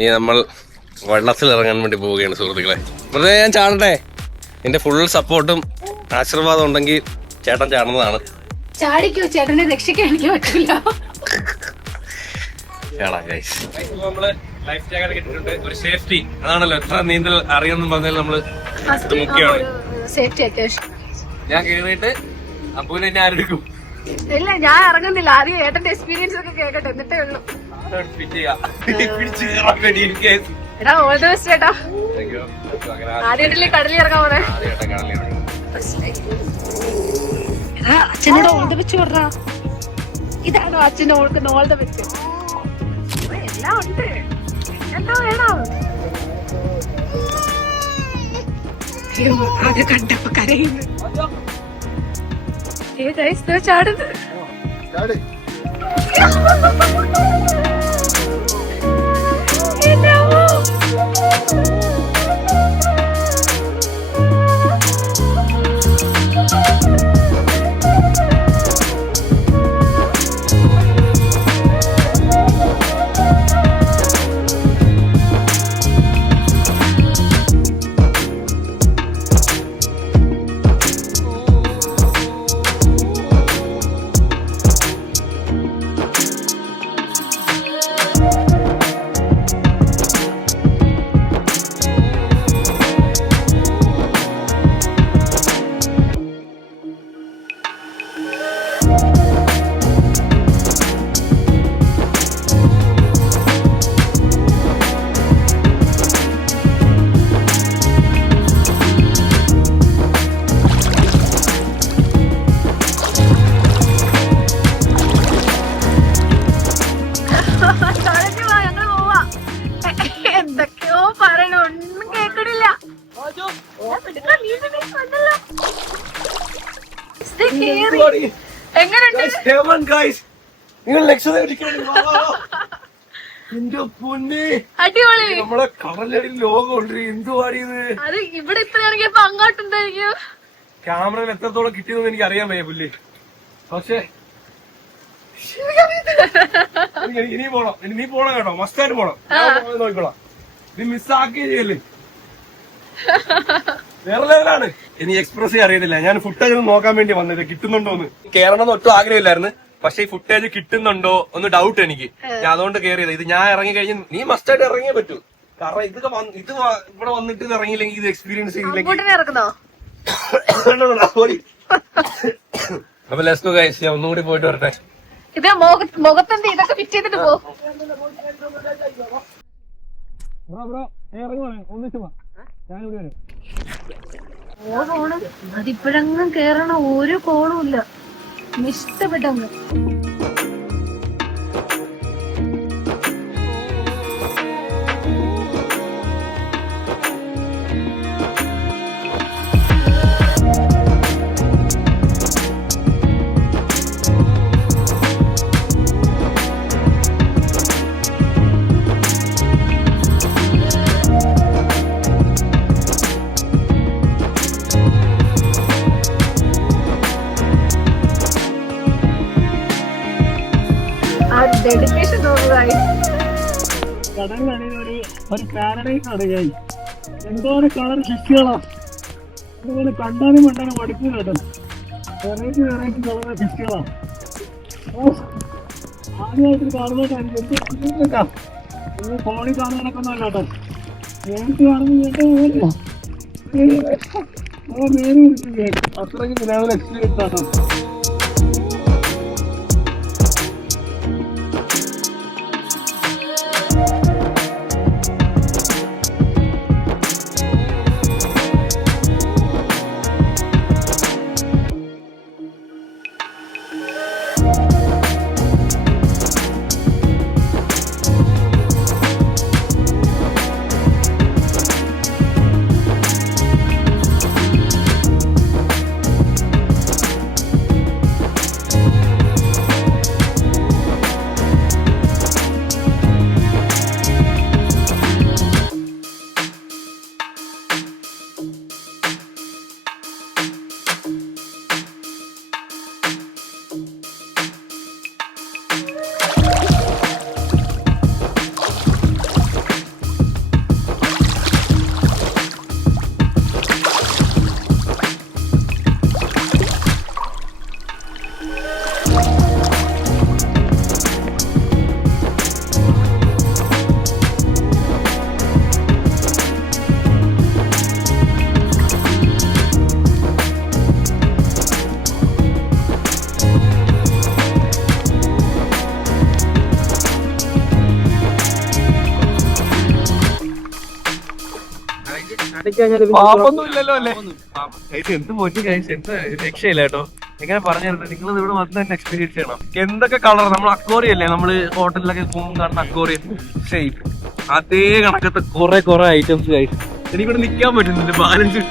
ഈ നമ്മൾ വെള്ളത്തിൽ ഇറങ്ങാൻ വേണ്ടി പോവുകയാണ് സുഹൃത്തുക്കളെ. വെറുതെ ഞാൻ ചാടട്ടെ, എന്റെ ഫുൾ സപ്പോർട്ടും ആശീർവാദം ഉണ്ടെങ്കിൽ ചേട്ടൻ ചാടുന്നതാണ്. ചാടിക്കോ, ചേട്ടനെ രക്ഷിക്കാൻ എനിക്ക് പറ്റില്ല. നമ്മള് ലൈഫ് ജാക്കറ്റ് ഇട്ടിട്ടുണ്ട്, ഒരു സേഫ്റ്റി. അതാണല്ലോ എത്ര നീന്തൽ അറിയാമെന്ന് പറഞ്ഞാൽ നമ്മള് മുഖ്യമാണ്. സേഫ്റ്റി അത്യാവശ്യം. ഞാൻ കേറിയിട്ട് അപ്പൂനെ എന്നെ ആരെടുക്കും? ഇല്ല, ഞാൻ ഇറങ്ങുന്നില്ല. ആദ്യം ഏട്ടന്റെ എക്സ്പീരിയൻസ് ഒക്കെ കേൾക്കട്ടെ, എന്നിട്ടേ ഉള്ളൂ. എടാ, ഓൾ ദി ബെസ്റ്റ് ചേട്ടാ. ആദ്യമായിട്ടല്ലേ കടലിൽ ഇറങ്ങാൻ പോണേ. അച്ഛനോട് ഓൾ ദി ബെസ്റ്റ് പറഞ്ഞാ. ഇതാണോ അച്ഛൻ്റെ ഓൾക്കുന്ന ഓൾ ദി ബെസ്റ്റ്? എല്ലാം ഉണ്ട്, എന്താ വേണം? ആദ്യം കണ്ടപ്പോ കരയുന്നു. ചാടുന്നത് എന്തൊക്കെയോ പറയണ, ഒന്നും കേക്കണില്ല. അടിപൊളി. നമ്മളെ കടലടിയിൽ ലോകമുണ്ട്. എന്തുവാടിയത് അത് ഇവിടെ ഇത്രയാണെങ്കിൽ അപ്പൊ അങ്ങോട്ടുണ്ടായിരിക്കും. ക്യാമറയിൽ എത്രത്തോളം കിട്ടിയെന്ന് എനിക്ക് അറിയാൻ വയ്യ പുല്ല്. പക്ഷേ ഇനി പോണം, നീ പോണം കേട്ടോ, മസ്റ്റായിട്ട് പോണം. നോക്കിക്കോളാം, നീ മിസ്സാക്കുകയും ചെയ്യല്ലേ. വേറെ ലെവലാണ്. ഇനി എക്സ്പ്രസ് അറിയത്തില്ല. ഞാൻ ഫുട്ടേജ് ഒന്ന് നോക്കാൻ വേണ്ടി വന്നത് കിട്ടുന്നുണ്ടോന്ന്. കേറണമെന്ന് ഒട്ടും ആഗ്രഹമില്ലായിരുന്നു, പക്ഷെ ഈ ഫുട്ടേജ് കിട്ടുന്നുണ്ടോ ഒന്ന് ഡൗട്ട് എനിക്ക്. ഞാൻ അതുകൊണ്ട് കേറിയത്. ഇത് ഞാൻ ഇറങ്ങി കഴിഞ്ഞ് നീ മസ്റ്റായിട്ട് ഇറങ്ങിയേ പറ്റൂ. കാരണം ഇത് ഇവിടെ വന്നിട്ട് ഇത് ഇറങ്ങിയില്ലെങ്കിൽ ഇത് എക്സ്പീരിയൻസ് ചെയ്തില്ലെങ്കിൽ. അപ്പൊ ലെറ്റ്സ് ഗോ ഗയ്സ്, ഞാൻ ഒന്നുകൂടി പോയിട്ട് വരട്ടെ. ഇത് മുഖത്തിന്റെ ഇതൊക്കെ ഫിറ്റ് ചെയ്തിട്ട് പോ. അതിപ്പോഴങ്ങും കേറണ ഒരു കോളും ഇല്ല. ഇഷ്ടപ്പെട്ടങ്ങ് ഡെഡിക്കേഷൻ തോന്നുന്നതായി. കടലിലാണ് ഒരു പാരഡൈസ് ആണ്. എന്തോരം കളർ ഫിഷുകളാ. അതുപോലെ കണ്ടാലും കണ്ടാലും മടുക്കും കേട്ടോ. വെറൈറ്റി കളർ ഫിഷുകളാ. ആദ്യമായിട്ട് കാണുന്നതായിരിക്കും. ഫോണിൽ കാണാനൊക്കെ ഒന്നും കേട്ടോ. നേരിട്ട് കാണുമ്പോൾ അത്രയ്ക്ക് ലെവൽ എക്സ്പീരിയൻസ് ആട്ടോ. പാപ്പൊന്നും ഇല്ലല്ലോ അല്ലേ? എന്ത് പോറ്റി കഴിച്ച് എന്ത് രക്ഷയില്ല കേട്ടോ. എങ്ങനെ പറഞ്ഞിരുന്നത്, നിങ്ങൾ ഇവിടെ വന്ന് തന്നെ എക്സ്പീരിയൻസ് ചെയ്യണം. എന്തൊക്കെ കളർ, നമ്മൾ അക്വേറിയം അല്ലേ നമ്മള് ഹോട്ടലിലൊക്കെ പോകുമ്പോൾ കാണുന്ന അക്വേറിയം ഷേപ്പ്, അതേ കണക്കത്തെ കുറെ ഐറ്റംസ് കഴിച്ചു. എനിക്കിവിടെ നിൽക്കാൻ പറ്റുന്നില്ല, ബാലൻസ്.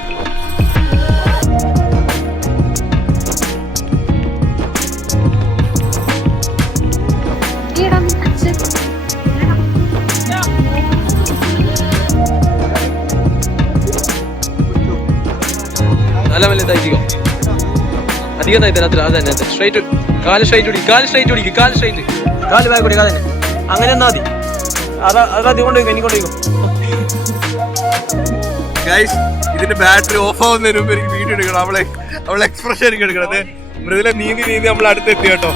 നല്ല വലുതായിരിക്കോ, അധികം താഴ്ത്തരാത്ര. അത് തന്നെ സ്ട്രൈറ്റ്, കാല് സ്ട്രൈറ്റ് പിടിക്കും, കാല് സ്ട്രൈറ്റ് പിടിക്കും, കാല് സ്ട്രൈറ്റ്, കാല് ബാക്ക് പിടിക്കും. അതന്നെ, അങ്ങനെ എന്നാ മതി. അത് കൊണ്ടുപോയിക്കോ, എനിക്ക് കൊണ്ടുപോയിക്കോ. ഗൈസ്, ഇതിന്റെ ബാറ്ററി ഓഫ് ആവുന്നതിന് മുമ്പ് എനിക്ക് വീഡിയോ എടുക്കണം. അവളെ എക്സ്പ്രഷൻ എനിക്ക് എടുക്കണത്. മൃദുല നീന്തി നമ്മൾ അടുത്തെത്തി കേട്ടോ.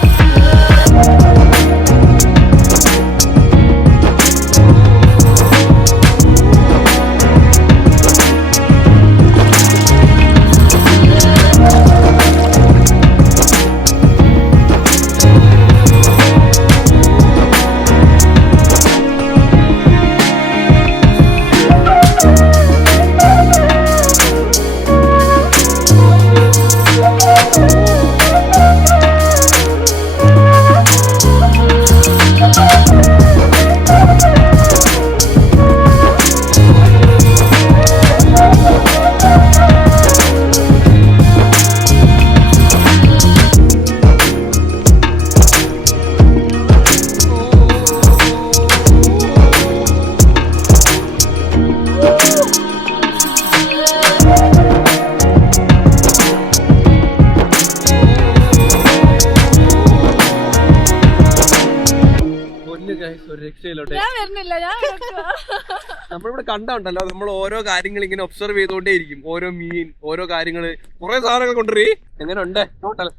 നമ്മളിവിടെ കണ്ടുണ്ടല്ലോ, നമ്മൾ ഓരോ കാര്യങ്ങൾ ഇങ്ങനെ ഒബ്സർവ് ചെയ്തോണ്ടേ ഇരിക്കും. ഓരോ മീൻ, ഓരോ കാര്യങ്ങള്, കുറെ സാധനങ്ങൾ കൊണ്ടുവരീ. എങ്ങനെ ഉണ്ട് ടോട്ടൽ?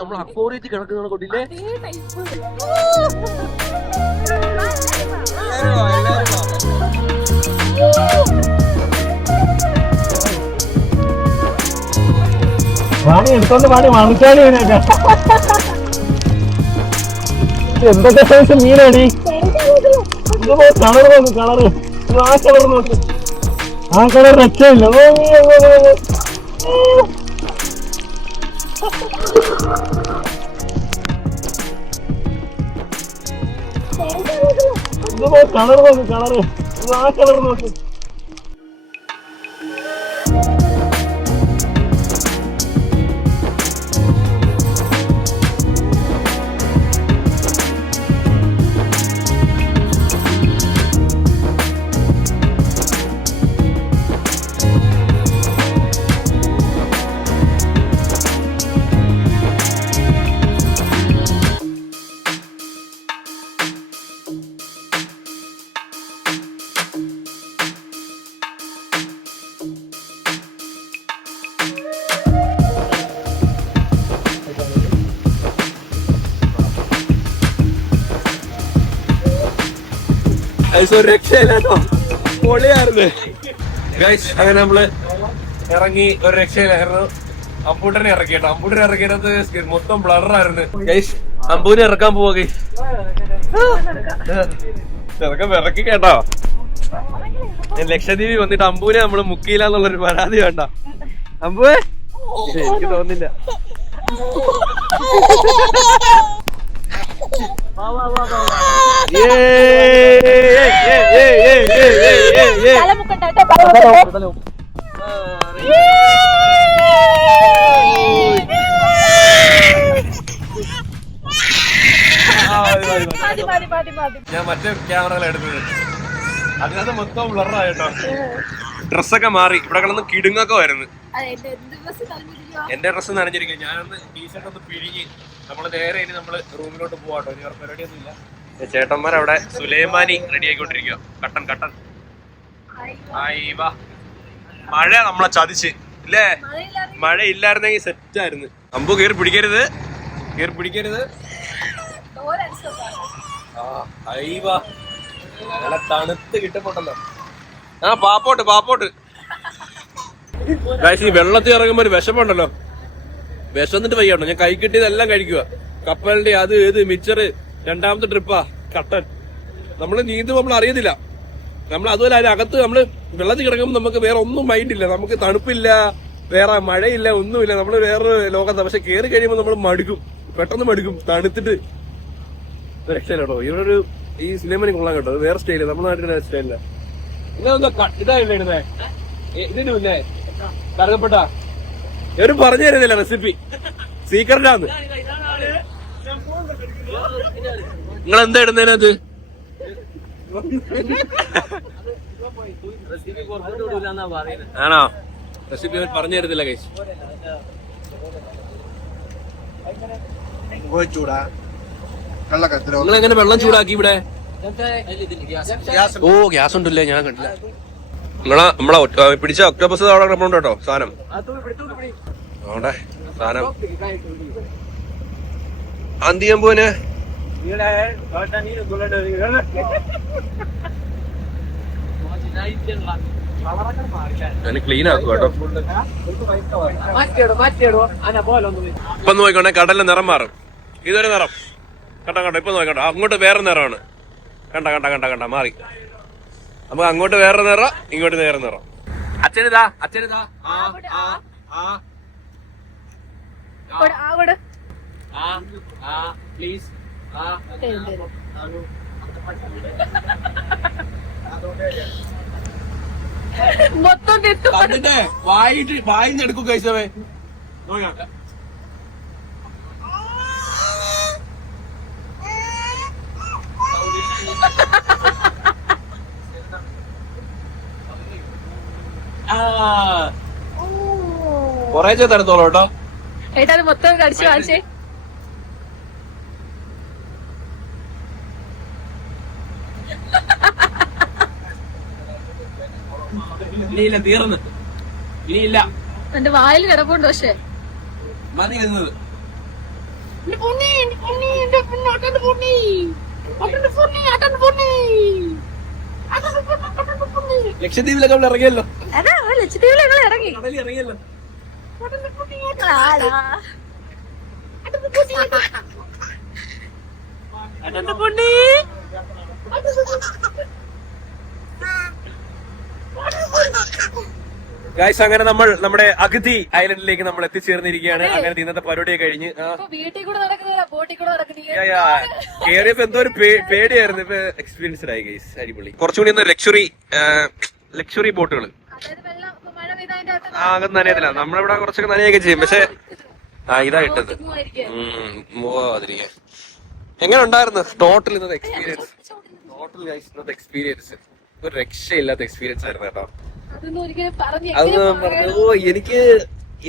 നമ്മൾ അക്വേറിയത്തിൽ കിടക്കുന്ന കൊണ്ടില്ലേ? വാണി എടുത്തോണ്ട് വാണി വാങ്ങിച്ചാടി. എന്തൊക്കെ സൈസ് മീനാടി. കളർ നോക്ക്, കളറ് ആ കളർ നോക്ക്, ആ കളർ രക്ഷയില്ല. കളർ നോക്ക്, കളറ് ആ കളർ നോക്ക്. രക്ഷയില്ലോ, പൊളിയായിരുന്നു ഗൈസ്. അങ്ങനെ നമ്മള് ഇറങ്ങി, ഒരു രക്ഷയിലായിരുന്നു. അമ്പൂട്ടനെ ഇറക്കി കേട്ടോ. അമ്പൂട്ടനെ ഇറക്കിയത് മൊത്തം ബ്ലറായിരുന്നു ഗൈസ്. അമ്പൂനെ ഇറക്കാൻ പോവാ ഗൈസ്. ഇറക്കം ഇറക്കി കേട്ടോ. ലക്ഷദ്വീപ് വന്നിട്ട് അമ്പൂനെ നമ്മള് മുക്കിയില്ലാന്നുള്ളൊരു പരാതി വേണ്ട. അമ്പുവേ, എനിക്ക് തോന്നില്ല. ഞാൻ മറ്റേ ക്യാമറകൾ എടുത്തത്, അതിനകത്ത് മൊത്തം ബ്ലറായിട്ടോ. ഡ്രസ്സൊക്കെ മാറി, ഇവിടെ കിടന്ന് കിടുങ്ങൊക്കെ വരുന്നു. എന്റെ ഡ്രസ്സ് നനഞ്ഞിരിക്കും. ഞാനൊന്ന് ടീഷർട്ട് ഒന്ന് പിഴിഞ്ഞ് നമ്മള് നേരെ ഇനി നമ്മള് റൂമിലോട്ട് പോവാട്ടോ. ഇനി വേറെ പരിപാടിയൊന്നും ഇല്ല. ചേട്ടന്മാരവിടെ സുലൈമാനി റെഡി ആയിക്കൊണ്ടിരിക്കുക. കട്ടൻ കട്ടൻ. മഴ നമ്മളെ ചതിച്ച് ഇല്ലേ? മഴ ഇല്ലായിരുന്നെങ്കിൽ സെറ്റ് ആയിരുന്നു. അമ്പു കയറി പിടിക്കരുത്, കയറി പിടിക്കരുത്. നല്ല തണുത്ത് കിട്ടപ്പോട്ടല്ലോ. ആ പാപ്പോട്ട് പാപ്പോട്ട്. ഈ വെള്ളത്തിൽ ഇറങ്ങുമ്പോ ഒരു വിഷമുണ്ടല്ലോ, വിശന്നിട്ട് വയ്യാട്ടോ. ഞാൻ കൈ കിട്ടിയതെല്ലാം കഴിക്കുക. കപ്പലിന്റെ അത് ഇത് മിച്ചറ്. രണ്ടാമത്തെ ട്രിപ്പാ കട്ടൻ. നമ്മള് നീന്തുമ്പോ നമ്മൾ അറിയത്തില്ല, നമ്മൾ അതുപോലെ അതിനകത്ത് നമ്മള് വെള്ളത്തിൽ കിടക്കുമ്പോൾ നമുക്ക് വേറെ ഒന്നും മൈൻഡ് ഇല്ല, നമുക്ക് തണുപ്പില്ല, വേറെ മഴയില്ല, ഒന്നുമില്ല, നമ്മൾ വേറൊരു ലോകത്താണ്. പക്ഷെ കയറി കഴിയുമ്പോൾ നമ്മൾ മടുക്കും, പെട്ടെന്ന് മടുക്കും, തണുത്തിട്ട് രക്ഷയില്ല കേട്ടോ. ഇവരൊരു ഈ സിനിമ കൊള്ളാൻ കേട്ടോ, അത് വേറെ സ്റ്റൈല്, നമ്മുടെ നാട്ടിലെ സ്റ്റൈലില്ല. ഇതായില്ലേ ഇടുന്നേ, ഇതിന് മുന്നേ കറുകപ്പെട്ട ഇവര് പറഞ്ഞു തരുന്നില്ല റെസിപ്പി, സീക്രട്ടാന്ന്. നിങ്ങൾ എന്താ ഇടുന്നതിനകത്ത്? ആണോ? റെസിപ്പി അവർ പറഞ്ഞു തരത്തില്ല കൈസ്. നിങ്ങൾ എങ്ങനെ വെള്ളം ചൂടാക്കി ഇവിടെ? ഓ ഗ്യാസ് ഉണ്ടല്ലേ, ഞാൻ കണ്ടില്ല. നമ്മളെ പിടിച്ച ഒക്ടോബസ് അവിടെ കിടപ്പുണ്ട് കേട്ടോ സാധനം. അവിടെ സാധനം അന്തിയാൻ പോനെ ക്ലീൻ ആക്കും കേട്ടോ. ഇപ്പൊ നോക്കണേ കടലിലെ നിറം മാറും. ഇതൊരു നിറം കണ്ട കണ്ടോ, ഇപ്പൊ നോക്കണ്ട, അങ്ങോട്ട് വേറെ നിറമാണ്. കണ്ട കണ്ട കണ്ട കണ്ട മാറി. നമുക്ക് അങ്ങോട്ട് വേറെ നിറം, ഇങ്ങോട്ട് വേറെ നിറം. അച്ഛനിതാ അച്ഛനിതാ പ്ലീസ്. മൊത്തം കണ്ടിട്ടേ വായിന്ന് എടുക്കും കഴിച്ചവേ. കൊറേ തരത്തോളൂ കേട്ടോ. ഏട്ടാ അത് മൊത്തം കടിച്ചു വാങ്ങിച്ചേ. ഇനിയില്ല, തീർന്ന് ഇനിയില്ല. എന്റെ വായിൽ കിടപ്പുണ്ട്. പക്ഷെ മതി വരുന്നത്. ലക്ഷദ്വീപിലൊക്കെ നമ്മൾ ഇറങ്ങിയല്ലോ. അതാ ലക്ഷദ്വീപിൽ ഞങ്ങൾ ഇറങ്ങി. കടലിൽ ഇറങ്ങിയല്ലോ. ഗൈസ് അങ്ങനെ നമ്മൾ നമ്മുടെ അഗതി ഐലൻഡിലേക്ക് നമ്മൾ എത്തിച്ചേർന്നിരിക്കുകയാണ്. അങ്ങനെ ഇന്നത്തെ പരിപാടിയെ കഴിഞ്ഞ് വീട്ടിൽ കൂടെ നടക്കുന്നില്ല, ബോട്ടിൽ കൂടെ നടക്കുന്നില്ല. കേറിയപ്പോ എന്തോ ഒരു പേടിയായിരുന്നു. ഇപ്പൊ എക്സ്പീരിയൻസ്ഡ് ആയി ഗൈസ്, അടിപൊളി. കുറച്ചുകൂടി ഒന്ന് ലക്ഷറി ബോട്ടുകൾ. ആകെ നനയത്തില്ല, നമ്മളിവിടെ കുറച്ചൊക്കെ നനയൊക്കെ ചെയ്യും. പക്ഷെ ഇതാ ഇട്ടത് പോവാതിരിക്കാൻ. എങ്ങനെ ഉണ്ടായിരുന്നു ടോട്ടൽ ഇന്നത്തെ എക്സ്പീരിയൻസ്? ടോട്ടൽ ഗൈസ് ഇന്നത്തെ എക്സ്പീരിയൻസ് ഒരു രക്ഷയില്ലാത്ത എക്സ്പീരിയൻസ് ആയിരുന്നു കേട്ടോ.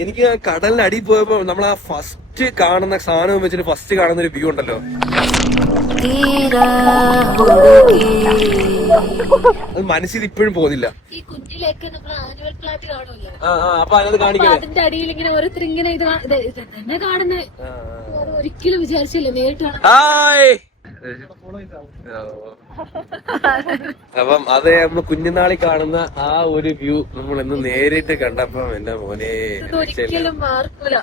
എനിക്ക് കടലിന്റെ അടി പോയപ്പോ നമ്മൾ ആ ഫസ്റ്റ് കാണുന്ന സാധനം വെച്ചിട്ട് ഫസ്റ്റ് കാണുന്ന ഒരു വ്യൂ ഉണ്ടല്ലോ, അത് മനസ്സിൽ ഇപ്പോഴും പോകുന്നില്ല. ഈ കുഞ്ഞിലേക്ക് നമ്മൾ ആനുവൽ പ്ലാന്റ് കാണുമല്ലോ, അപ്പൊ അതിനകത്ത് കാണിക്കുന്നത് അതിന്റെ അടിയിൽ ഇങ്ങനെ ഓരോരുത്തർ ഇങ്ങനെ ഇത് തന്നെ കാണുന്നത്. ഒരിക്കലും വിചാരിച്ചില്ല നേരിട്ട് കാണാൻ. അപ്പം അത് നമ്മള് കുഞ്ഞുനാളിൽ കാണുന്ന ആ ഒരു വ്യൂ നമ്മൾ ഇന്ന് നേരിട്ട് കണ്ടപ്പോ എന്റെ മോനെ ഒരിക്കലും മാർക്കൂല.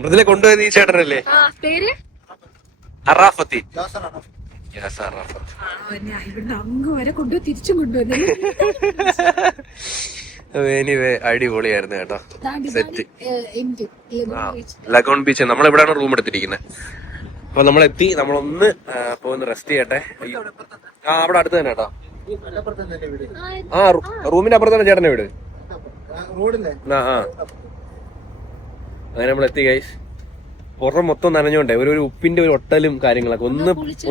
മൃദുലെ കൊണ്ടുപോയത് ഈ ചേട്ടനല്ലേ, പേര് അറാഫത്തി. ഇവിടുന്ന് അങ്ങ് വരെ കൊണ്ടുപോയി തിരിച്ചും കൊണ്ടുവന്നു. എനിവേ അടിപൊളിയായിരുന്നു കേട്ടോ. Set lagoon beach. നമ്മളിവിടെയാണ് റൂം എടുത്തിരിക്കുന്നത്. അപ്പൊ നമ്മളെത്തി, നമ്മളൊന്ന് പോന്ന് റെസ്റ്റ് ചെയ്യട്ടെ. അവിടെ അടുത്ത് തന്നെ കേട്ടോ. റൂമിന്റെ അപ്പുറത്താണ് ചേട്ടന്റെ വീട്. അങ്ങനെ നമ്മൾ എത്തി ഗൈസ്. പുറം മൊത്തം നനഞ്ഞോണ്ടേ ഒരു ഉപ്പിന്റെ ഒരു ഒട്ടലും കാര്യങ്ങളൊക്കെ.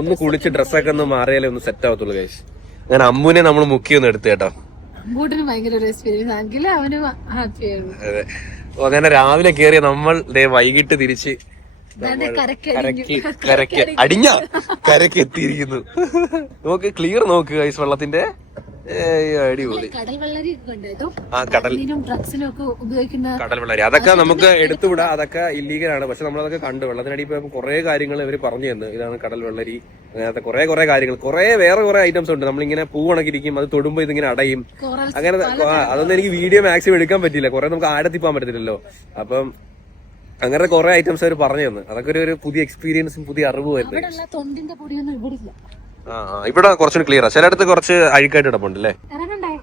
ഒന്ന് കുളിച്ച് ഡ്രസ്സൊക്കെ ഒന്ന് മാറിയാലേ ഒന്ന് സെറ്റ് ആവത്തുള്ളൂ ഗൈസ്. അങ്ങനെ അമ്മുവിനെ നമ്മൾ മുക്കി ഒന്ന് എടുത്തു കേട്ടോ. അതെ. അങ്ങനെ രാവിലെ കേറിയ നമ്മൾ വൈകിട്ട് തിരിച്ച് കരക്ക് എത്തിയിരിക്കുന്നു. നോക്ക്, ക്ലിയർ നോക്ക് ഗൈസ് വെള്ളത്തിന്റെ. അടിപൊളി. കടൽ വെള്ളരി അതൊക്കെ നമുക്ക് എടുത്തുവിടാം, അതൊക്കെ ഇല്ലീഗലാണ്. പക്ഷെ നമ്മളതൊക്കെ കണ്ടു. വെള്ളത്തിനടിയിൽ പോയപ്പോൾ കുറെ കാര്യങ്ങൾ ഇവര് പറഞ്ഞു തന്നു. ഇതാണ് കടൽ വെള്ളരി, അങ്ങനത്തെ കുറെ കാര്യങ്ങൾ, വേറെ കുറെ ഐറ്റംസ് ഉണ്ട്. നമ്മളിങ്ങനെ പൂ കണക്കിരിക്കും, അത് തൊടുമ്പോ ഇതിങ്ങനെ അടയും. അങ്ങനെ അതൊന്നും എനിക്ക് വീഡിയോ മാക്സിമം എടുക്കാൻ പറ്റില്ല, കുറെ നമുക്ക് ആഴത്തിപ്പാൻ പറ്റത്തില്ലല്ലോ. അപ്പം അങ്ങനെ കുറെ ഐറ്റംസ് അവർ പറഞ്ഞു തന്നു. അതൊക്കെ ഒരു പുതിയ എക്സ്പീരിയൻസും പുതിയ അറിവുമായിരുന്നു. ഇവിടെ കുറച്ചുകൂടി ക്ലിയറാ, ചിലയിടത്ത് കുറച്ച് അഴുക്കായിട്ട് കിടപ്പുണ്ട് അല്ലേ. ഇറങ്ങണ്ടേ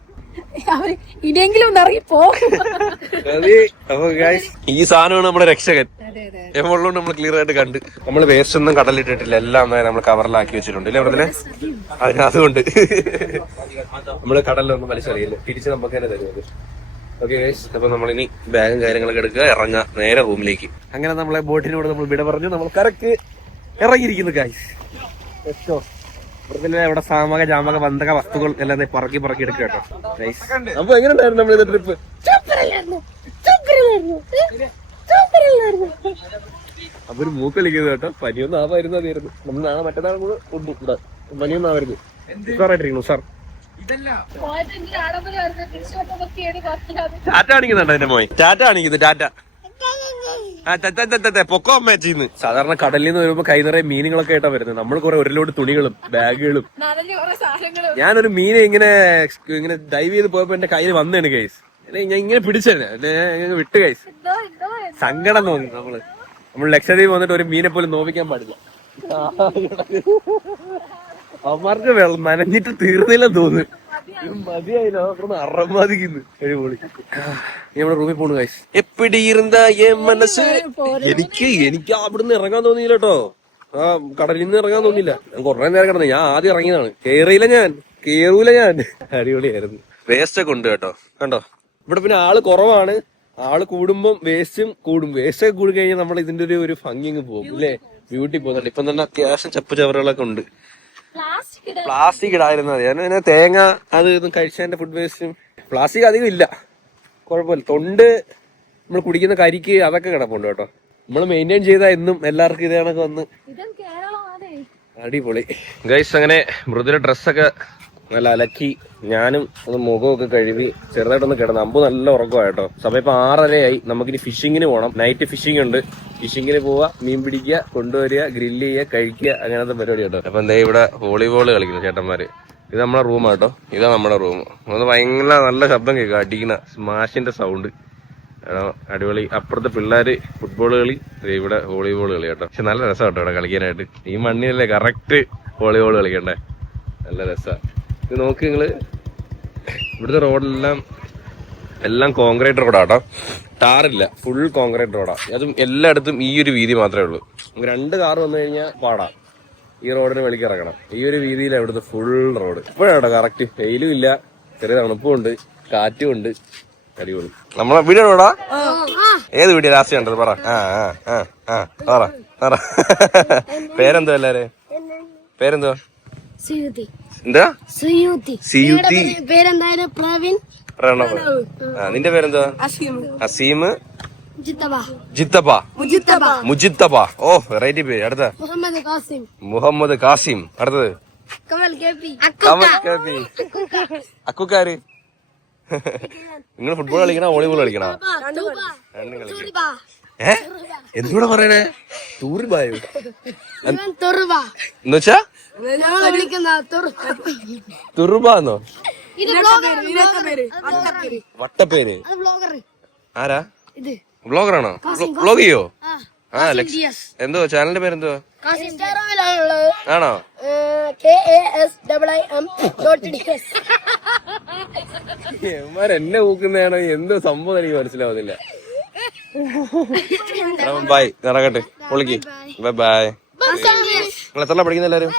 അവര് ഇനിയെങ്കിലും ഒന്ന് ഇറങ്ങി പോ. അപ്പൊ ഈ സാധനമാണ് നമ്മുടെ രക്ഷകൻ. എപ്പോഴും നമ്മൾ ക്ലിയർ ആയിട്ട് കണ്ട്. നമ്മൾ വേസ്റ്റ് ഒന്നും കടലിട്ടിട്ടില്ല, എല്ലാം നമ്മൾ കവറിലാക്കി വെച്ചിട്ടുണ്ട് ഇല്ലേ ഇവിടെ. അതുകൊണ്ട് നമ്മള് കടലിലൊന്നും വലിച്ചെറിയില്ല, തിരിച്ച് നമുക്ക് തന്നെ തരുന്നത്. ഓക്കെ ഗൈസ്, അപ്പൊ നമ്മളിനി ബാഗും കാര്യങ്ങളൊക്കെ എടുക്കുക, ഇറങ്ങാം നേരെ റൂമിലേക്ക്. അങ്ങനെ നമ്മളെ ബോട്ടിനോട് നമ്മൾ വിട പറഞ്ഞു, നമ്മൾ കരക്ക് ഇറങ്ങിയിരിക്കുന്നു ഗൈസ്. ഇവിടെ സാമക ജാമക ബന്ധക വസ്തുക്കൾ എല്ലാം പറക്കി എടുക്കുക കേട്ടോ ഗൈസ്. അപ്പൊ എങ്ങനെ ഉണ്ടായിരുന്നു നമ്മളിത് ട്രിപ്പ്? അപ്പൊ ഒരു മൂക്ക് കളിക്കുന്നത് കേട്ടോ. പനിയൊന്നും ആവായിരുന്നു, അതായിരുന്നു നമ്മൾ നാളെ മറ്റന്നാൾ കൂടെ ഉണ്ട്. പനിയൊന്നും ആവരുത്, ഉഷാറായിട്ടിരിക്കുന്നു സാർ. ടാറ്റ കാണിക്കുന്നുണ്ടോ എന്റെ മോൻ? ടാറ്റ കാണിക്കുന്നു, ടാറ്റ. പൊക്കോ അമ്മേച്ചിന്ന്. സാധാരണ കടലിൽ നിന്ന് വരുമ്പോ കൈ നിറയെ മീനുകളൊക്കെ ആയിട്ടാ വരുന്നത്. നമ്മൾ കുറെ ഒരു ലോഡ് തുണികളും ബാഗുകളും. ഞാനൊരു മീനെ ഇങ്ങനെ ഡൈവ് ചെയ്ത് പോയപ്പോ എന്റെ കയ്യിൽ വന്നേണ് ഗൈസ്. ഞാൻ ഇങ്ങനെ പിടിച്ചേനെ, വിട്ട് ഗൈസ്. സങ്കടം തോന്നി. നമ്മൾ ലക്ഷദ്വീപ് വന്നിട്ട് ഒരു മീനെ പോലും നോവിക്കാൻ പാടില്ല. അവന്മാർക്ക് നനഞ്ഞിട്ട് തീർന്നില്ലെന്ന് തോന്നുന്നു. മതിയായില്ല, അറമാതിക്കുന്നു. അടിപൊളി. നമ്മുടെ റൂമിൽ പോണു ഗൈസ്. എപ്പിടി ഇരുന്ന മനസ്സ്. എനിക്ക് അവിടുന്ന് ഇറങ്ങാൻ തോന്നിയില്ല കേട്ടോ. കടലിൽ നിന്ന് ഇറങ്ങാൻ തോന്നിയില്ല. ഞാൻ കുറെ നേരം കിടന്നു. ഞാൻ ആദ്യം ഇറങ്ങിയതാണ്. കേറൂല ഞാൻ. അടിപൊളിയായിരുന്നു. വേസ്റ്റ് ഒക്കെ ഉണ്ട് കേട്ടോ, കണ്ടോ. ഇവിടെ പിന്നെ ആള് കുറവാണ്. ആള് കൂടുമ്പം വേസ്റ്റും കൂടും. വേസ്റ്റ് ഒക്കെ കൂടി കഴിഞ്ഞാൽ നമ്മൾ ഇതിന്റെ ഒരു ഭംഗി അങ്ങ് പോകും അല്ലേ. ബ്യൂട്ടി പോകുന്നുണ്ട്. ഇപ്പം തന്നെ അത്യാവശ്യം ചപ്പ് ചവറുകളൊക്കെ ഉണ്ട്. പ്ലാസ്റ്റിക് ഇടായിരുന്നു മതി. ഞാൻ തേങ്ങ അത് ഇതും കഴിച്ചതിന്റെ ഫുഡ് വേസ്റ്റും. പ്ലാസ്റ്റിക് അധികം ഇല്ല, കുഴപ്പമില്ല. തൊണ്ട് നമ്മൾ കുടിക്കുന്ന കരിക്ക് അതൊക്കെ കിടപ്പുണ്ട് കേട്ടോ. നമ്മൾ മെയിൻറ്റെയിൻ ചെയ്താൽ എന്നും എല്ലാവർക്കും ഇതേ കണക്ക് വന്ന് അടിപൊളി ഗൈസ്. അങ്ങനെ മൃദുല ഡ്രസ്സൊക്കെ നല്ല അലക്കി ഞാനും ഒന്ന് മുഖമൊക്കെ കഴുകി ചെറുതായിട്ടൊന്ന് കിടന്നു. അമ്പ് നല്ല ഉറക്കമായിട്ടോ. സമയം ഇപ്പൊ 6:30 നമുക്കിനി ഫിഷിങ്ങിന് പോകണം. നൈറ്റ് ഫിഷിംഗ് ഉണ്ട്. ഫിഷിങ്ങിന് പോവാ, മീൻ പിടിക്കുക, കൊണ്ടുവരിക, ഗ്രില്ല് ചെയ്യുക, കഴിക്കുക, അങ്ങനത്തെ പരിപാടി കേട്ടോ. അപ്പൊ എന്താ ഇവിടെ വോളിബോൾ കളിക്കുന്നു ചേട്ടന്മാര്. ഇത് നമ്മുടെ റൂമാട്ടോ. ഇതാ നമ്മുടെ റൂം. ഒന്ന് ഭയങ്കര നല്ല ശബ്ദം കേൾക്കുക, അടിക്കുന്ന സ്മാഷിന്റെ സൗണ്ട്. അടിപൊളി. അപ്പുറത്തെ പിള്ളേര് ഫുട്ബോൾ കളി, ഇവിടെ വോളിബോൾ കളി കേട്ടോ. പക്ഷെ നല്ല രസം കേട്ടോ ഇവിടെ കളിക്കാനായിട്ട്. ഈ മണ്ണിലല്ലേ കറക്റ്റ് വോളിബോൾ കളിക്കണ്ടേ. നല്ല രസമാണ്. ഇത് നോക്ക് നിങ്ങള്, ഇവിടുത്തെ റോഡെല്ലാം കോൺക്രീറ്റ് റോഡാട്ടോ. ടാറില്ല, ഫുൾ കോൺക്രീറ്റ് റോഡാ. അതും എല്ലായിടത്തും ഈ ഒരു വീതി മാത്രമേ ഉള്ളൂ. 2 കാർ വന്നു കഴിഞ്ഞാൽ പാടാ. ഈ റോഡിന് വെളിക്ക് ഇറങ്ങണം. ഈ ഒരു വീതിയിലാണ് ഇവിടുത്തെ ഫുൾ റോഡ്. ഇപ്പോഴാട്ടോ കറക്റ്റ്. വെയിലും ഇല്ല, ചെറിയ തണുപ്പും ഉണ്ട്, കാറ്റും ഉണ്ട്. അടിപൊളി. നമ്മളെ വീഡിയോ റോഡാ. ഏത് വീഡിയോ ലാസ്റ്റ് കണ്ടത് പറ. പറ. പേരെന്തോ എല്ലാരെ? പേരെന്തോ? എന്താ? പ്രണവ്. നിന്റെ പേരെന്താ? അസീം. മുജിത്തബ. ഓ വെറൈറ്റി പേര്. അടുത്ത മുഹമ്മദ് കാസിം. അടുത്തത് കമൽ കെ പി. അക്കുക്കാര്. നിങ്ങൾ ഫുട്ബോൾ കളിക്കണ വോളിബോൾ കളിക്കണ? രണ്ടും കളിക്കണം. എന്തുകൂടെ പറയണേ? തൂറിബായോ എന്നുവെച്ചാ? തുറുബാന്നോ? വട്ടപ്പേര്. ആരാ? വ്ളോഗറാണോ? വ്ളോഗ് ചെയ്യോ? എന്തോ ചാനലിന്റെ പേരെന്തോ ആണോ? എന്നെ ഊക്കുന്നതാണോ എന്തോ സംഭവം എനിക്ക് മനസ്സിലാവുന്നില്ല. ബൈ, നടക്കട്ടെ, പൊളിക്ക്. Bye bye. നിങ്ങൾ എത്ര പഠിക്കുന്ന എല്ലാരും?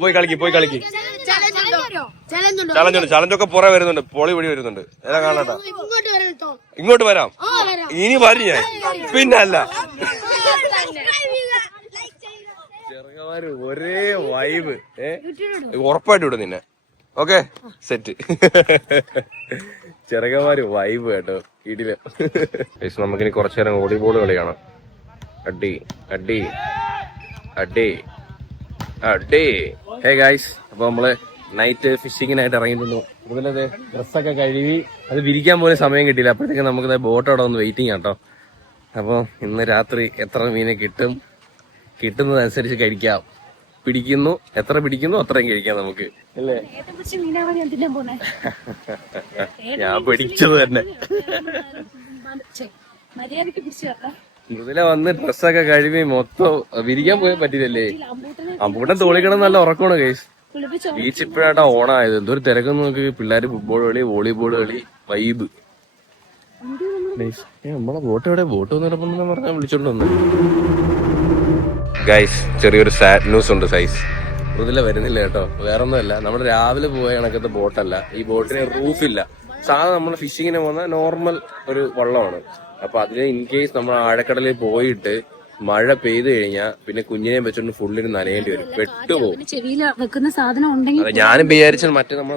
പോയി കളിക്ക്. ചലഞ്ചൊക്കെ പുറേ വരുന്നുണ്ട്, പൊളി വഴി വരുന്നുണ്ട്. ഏതാ കാണാട്ടോ? ഇങ്ങോട്ട് വരാം. ഇനി വരും ഞാൻ. പിന്നല്ല, ചെറുക്കന്മാര് ഒരേ വൈബ്. ഉറപ്പായിട്ട് വിടും നിന്നെ. Okay, set. ചെറുക്കന്മാര് വൈബ് കേട്ടോ, ഇടില്. നമുക്കിനി കുറച്ചു നേരം വോളിബോൾ കളി കാണാം. അടി. ഹേ ഗൈസ്, അപ്പൊ നമ്മള് നൈറ്റ് ഫിഷിങ്ങിനായിട്ട് ഇറങ്ങിയിരുന്നു. അതുപോലെ ഡ്രസ്സൊക്കെ കഴുകി അത് വിരിക്കാൻ പോലും സമയം കിട്ടിയില്ല. അപ്പോഴത്തേക്ക് നമുക്ക് ബോട്ട് അവിടെ ഒന്ന് വെയിറ്റിംഗ് ആട്ടോ. അപ്പോൾ ഇന്ന് രാത്രി എത്ര മീനെ കിട്ടുന്നതനുസരിച്ച് കഴിക്കാം. പിടിക്കുന്നു, എത്ര പിടിക്കുന്നു അത്രയും കഴിക്കാം നമുക്ക്, അല്ലേ? ഏറ്റവും പിടിച്ച മീനാണ് ഞാൻ തിന്നാൻ പോണേ. ഞാൻ പിടിച്ചത് തന്നെ. മര്യാദക്ക് പിടിച്ചു തരണം. മൃദുല വന്ന് ഡ്രസ്സൊക്കെ കഴുകി മൊത്തം വിരിക്കാൻ പോയാൽ പറ്റില്ലല്ലേ? അമ്പൂട്ടൻ തോളിക്കിടന്ന് നല്ല ഉറക്കമാണ് കേസ്. കുളിപ്പിച്ചോ? ബീച്ച് ഇപ്പോഴാട്ടാ ഓണായത്. എന്തൊരു തിരക്കെന്ന് നോക്ക്. പിള്ളേര് ഫുട്ബോൾ കളി, വോളിബോൾ കളി, വൈബ്. നമ്മളെ ബോട്ട് എവിടെ? ബോട്ട് വന്നിടപ്പോ പറഞ്ഞാൽ വിളിച്ചോണ്ട് വന്നു. ഗൈസ്, ചെറിയൊരു സാഡ് ന്യൂസ് ഉണ്ട്. സൈസ് മൃദുല വരുന്നില്ല കേട്ടോ. വേറൊന്നുമല്ല, നമ്മൾ രാവിലെ പോയ കണക്കത്തെ ബോട്ടല്ല. ഈ ബോട്ടിന് റൂഫില്ല. സാധാരണ നമ്മൾ ഫിഷിങ്ങിന് പോകുന്ന നോർമൽ ഒരു വള്ളമാണ്. അപ്പൊ അതിന് ഇൻ കേസ് നമ്മൾ ആഴക്കടലിൽ പോയിട്ട് മഴ പെയ്തു കഴിഞ്ഞാൽ പിന്നെ കുഞ്ഞിനെയും വെച്ചോണ്ട് ഫുള്ളിന് നനയേണ്ടി വരും, പെട്ടുപോകും. ചെവിയിൽ വെക്കുന്ന സാധനം ഉണ്ടെങ്കിൽ അതെ, ഞാനും വിചാരിച്ചാൽ മറ്റേ നമ്മൾ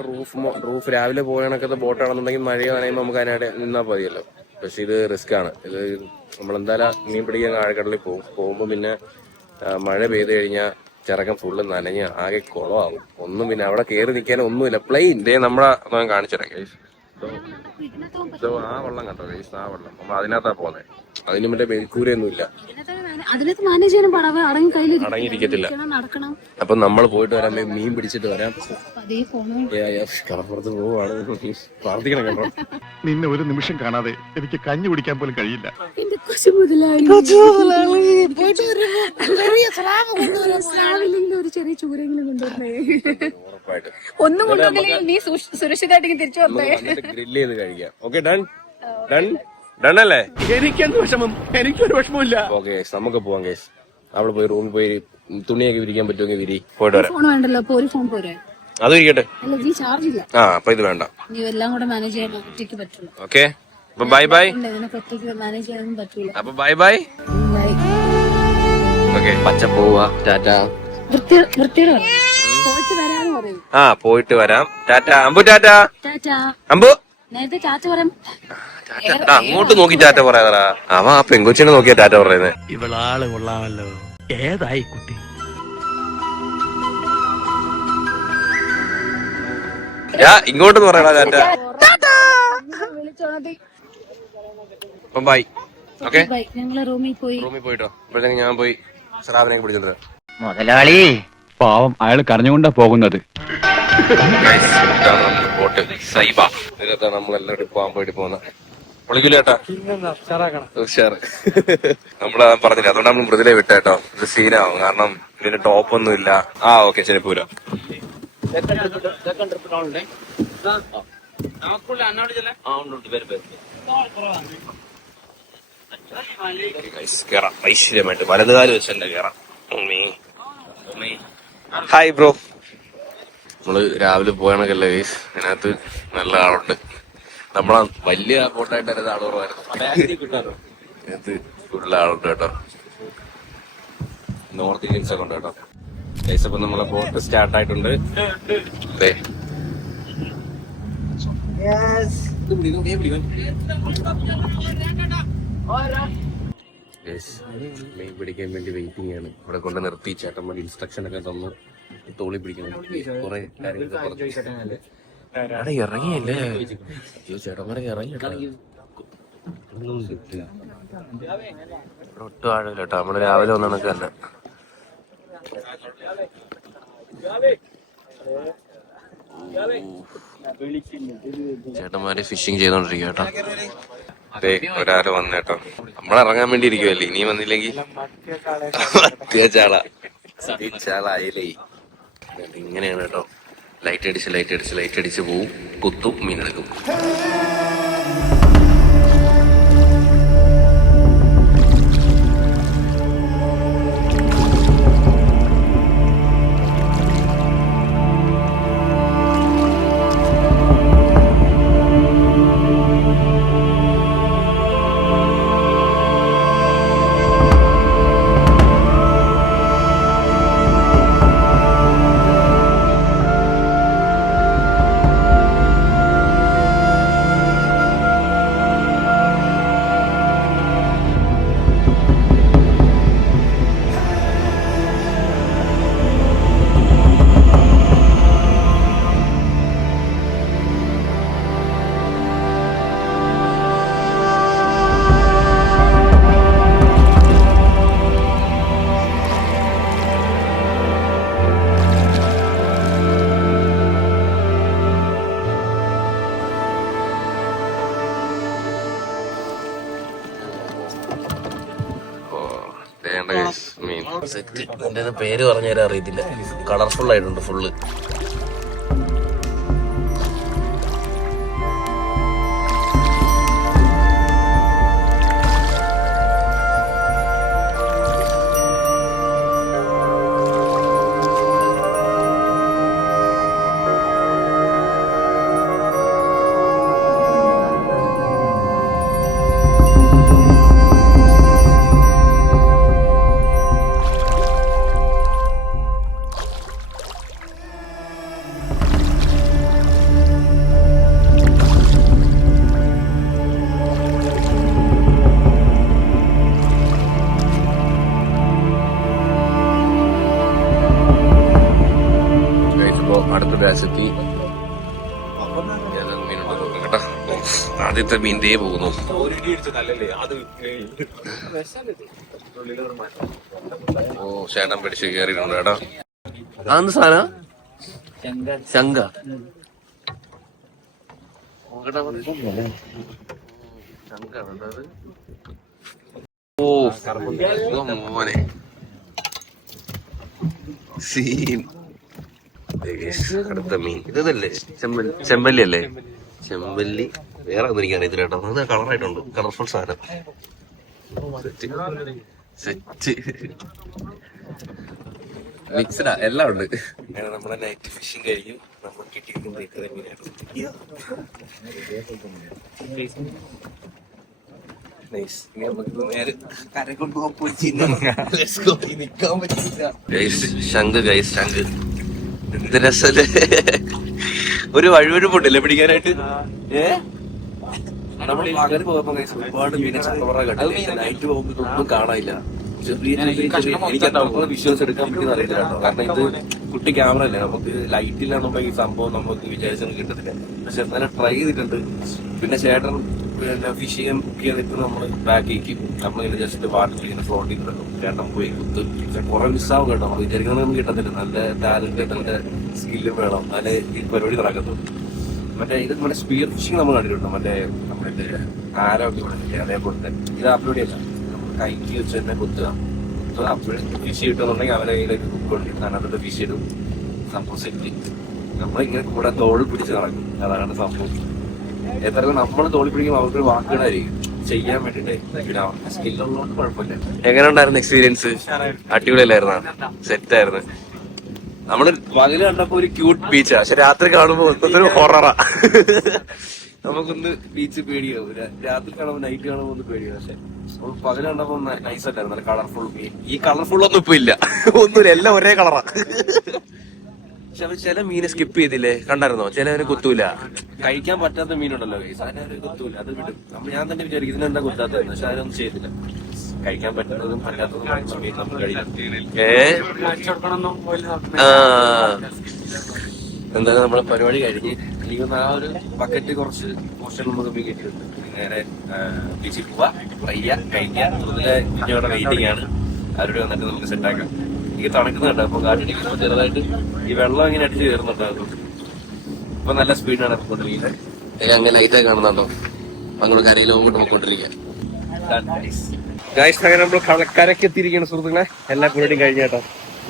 റൂഫ് രാവിലെ പോയ കണക്കത്തെ ബോട്ടാണെന്നുണ്ടെങ്കിൽ മഴയോ നനയുമ്പോൾ നമുക്ക് അതിനായിട്ട് നിന്നാൽ മതിയല്ലോ. പക്ഷെ ഇത് റിസ്ക് ആണ്. ഇത് നമ്മളെന്തായാലും മീൻ പിടിക്കാൻ ആഴക്കടലിൽ പോകുമ്പോൾ പിന്നെ മഴ പെയ്തു കഴിഞ്ഞാൽ ചെറുക്കൻ ഫുള്ള് നനഞ്ഞ് ആകെ കുളമാകും. ഒന്നും പിന്നെ അവിടെ കയറി നിൽക്കാനും ഒന്നുമില്ല. പ്ലെയിൻ ഡേ നമ്മളെ കാണിച്ചുതരാം ഗൈസ്. ആ വെള്ളം കണ്ടോ ഗൈസ്? ആ വെള്ളം നമ്മൾ അതിനകത്താ പോകുന്നത്. അതിന് മറ്റേ മേൽക്കൂരയൊന്നും ഇല്ല, അതിനകത്ത് മാനേജ് ചെയ്യാനും പാടാ. അടങ്ങിയിരിക്കത്തില്ല. നടക്കണം. അപ്പൊ നമ്മൾ പോയിട്ട് വരാം, മീൻ പിടിച്ചിട്ട് വരാം. അതേ കടപ്പുറത്ത് പോവാണ്. പ്രാർത്ഥിക്കണം കേട്ടോ. നിന്നെ ഒരു നിമിഷം കാണാതെ എനിക്ക് കഞ്ഞി കുടിക്കാൻ പോലും കഴിയില്ല. എന്റെ കൊച്ചു മുതലാളി ഒരു ചെറിയ ചൂരെങ്കിലും കൊണ്ടുവന്നേ. ഒന്നും കൊണ്ടുവന്നില്ലെങ്കിൽ നീ സുരക്ഷിതമായിട്ട് തിരിച്ചു വന്നേ. ഗ്രില്ല് ചെയ്ത് കഴിക്കാം. ഓക്കെ, ഡൺ ഡൺ ഡൺ അല്ലേ? എനിക്കെന്ത് വിഷമം? എനിക്കൊരു വിഷമമില്ല. ഓക്കെ, നമുക്ക് പോവാം കേസ്. അവിടെ പോയി റൂമിൽ പോയി തുണിയൊക്കെ വിരിക്കാൻ പറ്റുമെങ്കിൽ വിരി. പോയിട്ട് വരാം. ഫോൺ വേണ്ടല്ലോ, അപ്പൊ ഒരു ഫോൺ പോരെ? അത് ഇരിക്കട്ടെ. അല്ല, നീ ചാർജ് ഇല്ല. അപ്പൊ ഇത് വേണ്ട. നീ എല്ലാം കൂടെ മാനേജ് ചെയ്യാൻ ഒറ്റയ്ക്ക് പറ്റുള്ളൂ. ഓക്കെ, അപ്പൊ ബൈ ബൈ. നിനക്ക് ഒറ്റയ്ക്ക് മാനേജ് ചെയ്യാനൊന്നും പറ്റൂല. അപ്പൊ ബൈ ബൈ. ഓക്കെ, പച്ച പോവാ. ടാറ്റ. വൃത്തിയോടെ പോയിട്ട് വരാന്ന് പറയും. പോയിട്ട് വരാം. ടാറ്റ അമ്പു. ടാറ്റ ടാറ്റ. അമ്പു. നേരത്തെ ടാറ്റ പറയാം. അങ്ങോട്ട് നോക്കി ടാറ്റ പറയാതാ. അവൻ ആ പെങ്കൊച്ചിനെ നോക്കിയാ ടാറ്റ പറയുന്നത്. ഇവളാള് കൊള്ളാമല്ലോ. ഏതായി കുട്ടി? ഇങ്ങോട്ട് പറയടാ ടാറ്റ. വിളിച്ചോണതി. അപ്പൊ ബൈ. ഓക്കെ, ഞങ്ങള് റൂമിൽ പോയിട്ടോ. ഇപ്പോഴത്തേക്ക് ഞാൻ പോയി സ്രാവിനെ പിടിച്ചിട്ടുണ്ട്. മുതലാളി പാവം, അയാൾ കരഞ്ഞുകൊണ്ടാ പോകുന്നത്. ബോട്ട് സൈബ. ഇതിനകത്താ നമ്മളെല്ലാവരും പോകാൻ പോയിട്ട് പോകുന്ന. പൊളിക്കില്ലേട്ടാ? ഉഷാറ്. നമ്മള് പറഞ്ഞില്ല, അതുകൊണ്ട് നമ്മൾ മൃദുലെ വിട്ടേട്ടോ. ഇത് സീനാവും, കാരണം ഇതിന് ടോപ്പ് ഒന്നും ഇല്ല. ഓക്കെ, ശരി, പോരാ. കേറാം ഐശ്വര്യമായിട്ട്. വലതുകാല് വെച്ചല്ലേ കേറാം. Hi bro. നമ്മള് രാവിലെ പോയണക്കല്ലേ ഗൈസ്. അതിനകത്ത് നല്ല ആളുണ്ട്. നമ്മളെ വലിയ ബോട്ടായിട്ട് ആള് കുറവായിരുന്നു. ഇതിനകത്ത് ഫുള്ള് ആളുണ്ട് കേട്ടോ. നോർത്ത് ഇന്ത്യൻസ് ഒക്കെ ഉണ്ട് കേട്ടോ ഗൈസ്. അപ്പൊ നമ്മളെ ബോട്ട് സ്റ്റാർട്ട് ആയിട്ടുണ്ട്. അതെ, മീൻ പിടിക്കാൻ വേണ്ടി വെയിറ്റിംഗ് ആണ്. ഇവിടെ കൊണ്ട് നിർത്തി ചേട്ടന്മാർ ഇൻസ്ട്രക്ഷൻ ഒക്കെ തന്നു. തോളി പിടിക്കണം, കുറെ കാര്യങ്ങളൊക്കെ ഇറങ്ങിയല്ലേ. അയ്യോ, ചേട്ടന്മാരൊക്കെ ഇറങ്ങിട്ടോ. ഒട്ടും ആഴമില്ല കേട്ടോ. നമ്മള് രാവിലെ വന്ന കണക്ക് തന്നെ. ചേട്ടന്മാര് ഫിഷിങ് ചെയ്തോണ്ടിരിക്കുക കേട്ടോ. അതെ, ഒരാള് വന്നേട്ടോ. നമ്മളിറങ്ങാൻ വേണ്ടി ഇരിക്കുവല്ലേ. ഇനി വന്നില്ലെങ്കിൽ ചാളായില്ലേ. ഇങ്ങനെയാണ് കേട്ടോ. ലൈറ്റ് അടിച്ച് പോവും, കുത്തും, മീനെടുക്കും. സെറ്റ്. എന്റെ പേര് പറഞ്ഞു തരാൻ അറിയത്തില്ല. കളർഫുൾ ആയിട്ടുണ്ട് ഫുള്ള്. അടുത്ത ബാച്ചെത്തി. മീനുണ്ടോ നോക്കാം കേട്ടോ. ആദ്യത്തെ മീൻ ദേ പോകുന്നു. ഓ ചേട്ടൻ പിടിച്ച് കയറിയിട്ടുണ്ട് കേട്ടോ. അതെന്ത് സാധന? ശങ്ക. ഓ മോനെ സീൻ. അടുത്ത മീൻ ഇതല്ലേ? ചെമ്പല്ലി അല്ലേ? ചെമ്പല്ലി വേറെ ഒന്നും എനിക്ക് അറിയത്തില്ല കേട്ടോ. അത് കളറായിട്ടുണ്ട്. കളർഫുൾ സാധനം. സെറ്റ് മിക്സ്ഡാ, എല്ലാം ഉണ്ട്. നമ്മുടെ നൈറ്റ് ഫിഷിംഗ് കഴിഞ്ഞു. നമ്മൾ കിട്ടിയിരിക്കുന്നത് ഇത്ര മീനാണ്. ശംഖ് ഗൈസ്, ശംഖ്. എന്ത് രസല്ലേ, ഒരു വഴുവഴുപ്പുണ്ടല്ലേ പിടിക്കാനായിട്ട്. നമ്മൾ പകല് പോകുമ്പോ ഒരുപാട് മീനെ ചക്കവറ കണ്ടു. നൈറ്റ് പോകുമ്പോ ഇതൊന്നും കാണാനില്ല. എനിക്ക് വിഷ്വൽസ് എടുക്കാൻ പറ്റുന്ന അറിയില്ല കേട്ടോ. കാരണം ഇത് കുട്ടി ക്യാമറ അല്ലേ, നമുക്ക് ലൈറ്റില്ലാന്നുമ്പോ ഈ സംഭവം നമുക്ക് വിചാരിച്ചൊന്നും കിട്ടത്തില്ല. പക്ഷെ എന്നാലും ട്രൈ ചെയ്തിട്ടുണ്ട്. പിന്നെ ചേട്ടൻ പിന്നെ ഫിഷ് ചെയ്യാൻ ബുക്ക് ചെയ്തിട്ട് നമ്മൾ ബാക്കിലേക്ക് നമ്മളിങ്ങനെ ജസ്റ്റ് വാട്ടറിൽ ഇങ്ങനെ ഫ്ലോട്ട് ചെയ്തിട്ടുണ്ടാവും. ചേട്ടൻ പോയി കുത്ത്. കുറെ മിസ്സാവും കേട്ടോ. നമ്മൾ വിചാരിക്കുന്നതൊന്നും കിട്ടത്തില്ല. നല്ല ടാലന്റ്, നല്ല സ്കില്ലും വേണം, നല്ല ഈ പരിപാടി നടക്കുന്നു. മറ്റേ ഇത് നമ്മുടെ സ്പീർ ഫിഷിങ് നമ്മൾ കണ്ടിട്ടുണ്ട്. മറ്റേ നമ്മുടെ ആരൊക്കെ ഇവിടെ അതേപോലത്തെ ഇത് അപ്ലോഡിയല്ല. നമ്മൾ കൈക്ക് വെച്ച് തന്നെ കുത്തുക. അപ്പോഴും ഫിഷ് കിട്ടുന്നുണ്ടെങ്കിൽ അവരെ കയ്യിലേക്ക് കുക്കുണ്ട്. അതിനകത്ത് ഫിഷ് ഇടും. സംഭവം സെറ്റ്. നമ്മളിങ്ങനെ കൂടെ തോളിൽ പിടിച്ച് നടക്കും. അതാണ് സംഭവം. എത്ര നമ്മൾ തോളി പിടിക്കുമ്പോൾ അവർക്കൊരു വാക്കുകളായിരിക്കും ചെയ്യാൻ വേണ്ടിട്ട്. പിന്നെ അവർക്ക് സ്കില്ലുള്ളതുകൊണ്ട് കുഴപ്പമില്ല. എങ്ങനെ ഉണ്ടായിരുന്നു എക്സ്പീരിയൻസ്? അടിപൊളിയല്ലായിരുന്ന? സെറ്റ് ആയിരുന്നു. നമ്മള് പകല് കണ്ടപ്പോ ഒരു ക്യൂട്ട് ബീച്ചാ, പക്ഷെ രാത്രി കാണുമ്പോ ഒരു ഹൊററാ. നമുക്കൊന്ന് ബീച്ച് പേടിയാവും. രാത്രി കാണുമ്പോ നൈറ്റ് കാണുമ്പോ ഒന്ന് പേടിയാവും. പക്ഷെ നമ്മൾ പകല് കണ്ടപ്പോ നൈസ് അല്ലായിരുന്നു. നല്ല കളർഫുൾ മീൻ. ഈ കളർഫുൾ ഒന്നും ഇപ്പൊ ഇല്ല, ഒന്നുമില്ല, എല്ലാം ഒരേ കളറാ. പക്ഷെ അവർ ചില മീനെ സ്കിപ്പ് ചെയ്തില്ലേ, കണ്ടായിരുന്നോ? ചിലവര് കുത്തൂല. കഴിക്കാൻ പറ്റാത്ത മീനുണ്ടല്ലോ അതിനൊരു കുത്തൂല, അത് വിടും. ഞാൻ തന്നെ വിചാരിക്കും ഇതിനെന്താ കുത്താത്തത്, പക്ഷെ അതിനൊന്നും ചെയ്തില്ല. കഴിക്കാൻ പറ്റുന്നതും പറ്റാത്തതും നമ്മൾ കഴിയില്ല. എന്തായാലും നമ്മളെ പരിപാടി കഴിഞ്ഞ് എനിക്കൊന്ന് ആ ഒരു ബക്കറ്റ് കുറച്ച് പോർഷൻ നമുക്ക് കിട്ടിയിട്ടുണ്ട്. നേരെ ബീച്ചിൽ പോവാ, ഫ്രൈ കഴിക്കാം. കുഞ്ഞോടെ വെയിറ്റിംഗ് ആണ്. അവരോട് വന്നിട്ട് നമുക്ക് സെറ്റാക്കാം. എനിക്ക് തണുക്കുന്നുണ്ട്. അപ്പൊ കാറ്റടിക്കുമ്പോൾ ചെറുതായിട്ട് ഈ വെള്ളം ഇങ്ങനെ അടിച്ച് കയറുന്നുണ്ടായിരുന്നു. ഇപ്പൊ നല്ല സ്പീഡാണ് പോയിക്കൊണ്ടിരിക്കുന്നത്. അങ്ങനെ ലൈറ്റായി കാണുന്നുണ്ടോ? അങ്ങോട്ട് കരയിലും അങ്ങോട്ട് പോയിക്കൊണ്ടിരിക്കുക. അങ്ങനെ നമ്മൾ കരയ്ക്ക് എത്തിയിരിക്കുകയാണ് സുഹൃത്തുക്കളെ. എല്ലാ പരിപാടിയും കഴിഞ്ഞ കേട്ടോ.